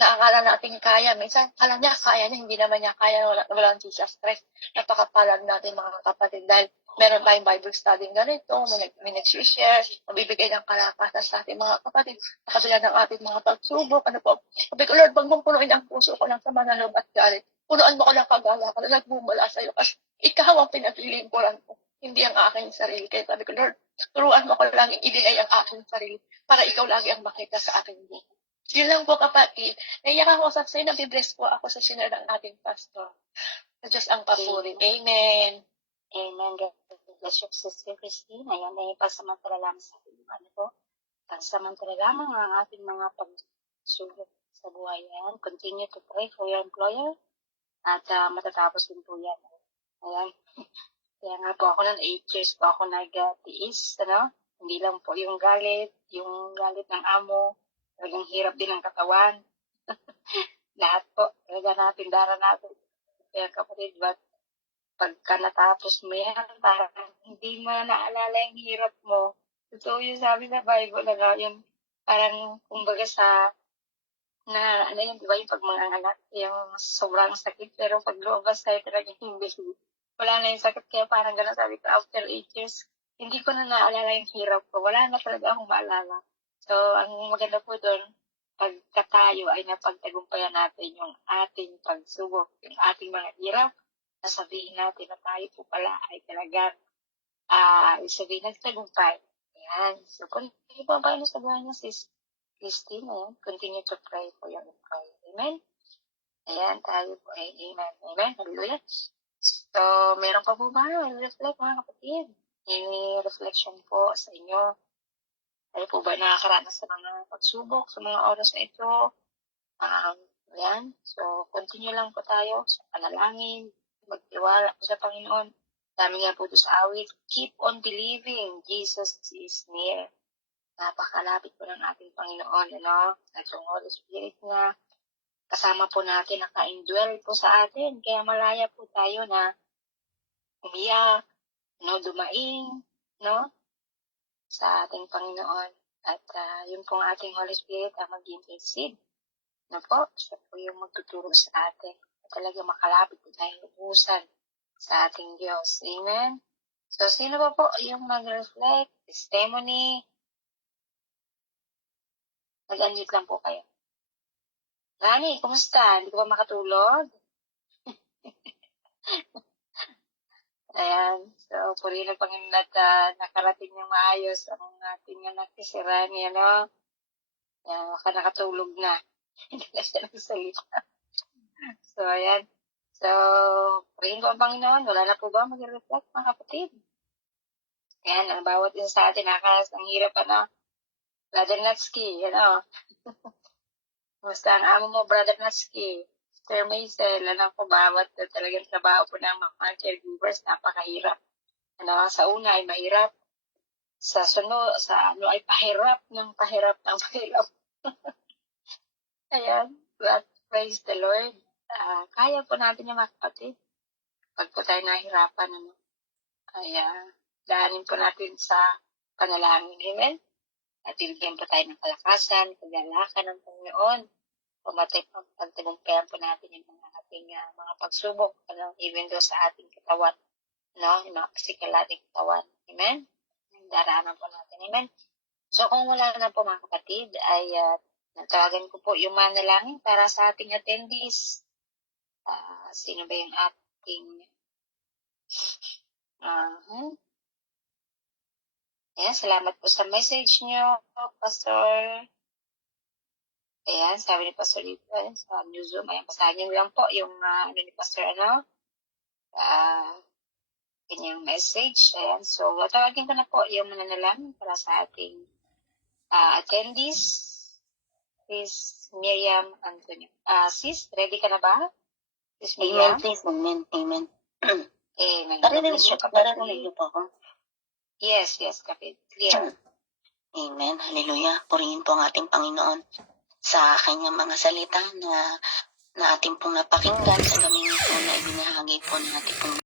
na akala natin kaya. Minsan, akala niya kaya niya, hindi naman niya kaya, walang Jesus Christ. Napakapalag natin mga kapatid dahil meron tayong Bible study ganito, may nag-share, mabibigay ng kalakasan sa ating mga kapatid, sa kabila ng ating mga pagsubok, sabi ko, Lord, wag mong punuin ang puso ko ng sama ng loob at galit. Punuan mo ko ng kagalakan na nagmumula sa iyo kasi ikaw ang pinaglilingkuran ko, hindi ang aking sarili. Kaya sabi ko, Lord, turuan mo ko lang i-deny ang aking sarili para ikaw lagi ang makita sa aking buhay. Yun lang po kapatid. Naiyak ako sa sa'yo, nabibless po ako sa sinare ng ating pastor. Sa Diyos ang papuri. Amen. Amen. God bless you, Sister Christine. Ayan, ay pasamantala lang sa ating pansamantala lamang ang ating mga pagsubok sa buhay. Ayan, continue to pray for your employer at matatapos din po yan. Ayan. Kaya nga po ako ng 8 years po ako nag-tiis, Hindi lang po yung galit ng amo, talagang hirap din ang katawan. Lahat po, talaga natin, dara natin. Kaya kapatid, pagka natapos mo yan, parang hindi mo na naalala yung hirap mo. So, yung sabi sa Bible na yung parang, kumbaga di ba yung pag mga anak, yung sobrang sakit, pero pag lumabas tayo talaga hindi. Wala na yung sakit, kaya parang gano'n sabi ko, after 8 years, hindi ko na naalala yung hirap ko. Wala na talaga akong maalala. So, ang maganda po doon, pagka tayo ay napagtagumpayan natin yung ating pagsubok, yung ating mga hirap, nasabihin natin na tayo po pala ay talagang sabihin nagtagumpay. Ayan. So, continue po ba sa buhay niya, Sis Christine? Ayan. Continue to pray for your employer. Amen? Ayan, tayo po ay amen. Amen? Hallelujah. So, meron pa po ba? Reflect mga kapatid. Any reflection po sa inyo? Tayo po ba nakakaranas sa mga pagsubok sa mga oras na ito? Ayan. So, continue lang po tayo sa panalangin, magtiwala po sa Panginoon. Dami nga po sa awit, keep on believing, Jesus is near. Napakalapit po ng ating Panginoon, at yung Holy Spirit niya, kasama po natin, naka-indwell po sa atin. Kaya malaya po tayo na umiyak, dumaing, sa ating Panginoon. At yun pong ating Holy Spirit ang mag-intercede. Siya po yung magtuturo sa atin. Talaga makalapit po tayong lubusan sa ating Diyos. Amen? So, sino ba po yung mag-reflect? Testimony? Mag-unmute lang po kayo. Rani, kumusta? Hindi ko ba makatulog? Ayan. purihin ang Panginoon at nakarating ng maayos ang ating anak si Rani, ano? Yan, baka nakatulog na. Hindi na siya nagsalita. So, ayan. So, purihin ko ang Panginoon. Wala na po ba mag-reflect, mga kapatid? Yan, ang bawat isa sa atin, ang hirap, ano? Brother Natsuki, ano? Basta ang amo mo, Brother Natsuki. Sir Maisel, alam ko, bawat talagang trabaho po ng mga caregivers, napakahirap. Ano, sa una ay mahirap. Sa sunod, sa ano ay pahirap. Ayan, but praise the Lord. Kaya po natin yung mga kapatid. Pag po tayo nahihirapan, ano? Ayan, daanin po natin sa panalangin. Amen? At bibigyan po tayo ng kalakasan, paglalakan ng Panginoon. Pagtagumpayan po natin yung mga ating mga pagsubok, ano, even though sa ating katawan, no, yung mga physical ating katawan. Amen? Daraanan po natin. Amen? So, kung wala na po mga kapatid, ay natawagan ko po yung manalangin para sa ating attendees. Sino ba yung ating ayan, salamat po sa message nyo, Pastor. Ayan, sabi ni Pastor dito, sa New Zoom, ayan, basahin nyo lang po yung ano ni Pastor, ano, kanyang message. Ayan, so, tawagin ko na po yung mananalangin para sa ating attendees. Sis Miriam Antonio. Sis, ready ka na ba? Sis Miriam? Amen, please. Amen. Amen. Amen. Narinig niyo po ako? Yes, kapit. Clear. Amen. Hallelujah. Purihin po ang ating Panginoon sa kanyang mga salita na ating pong napakinggan sa galing po na ibinahagi po ng ating pong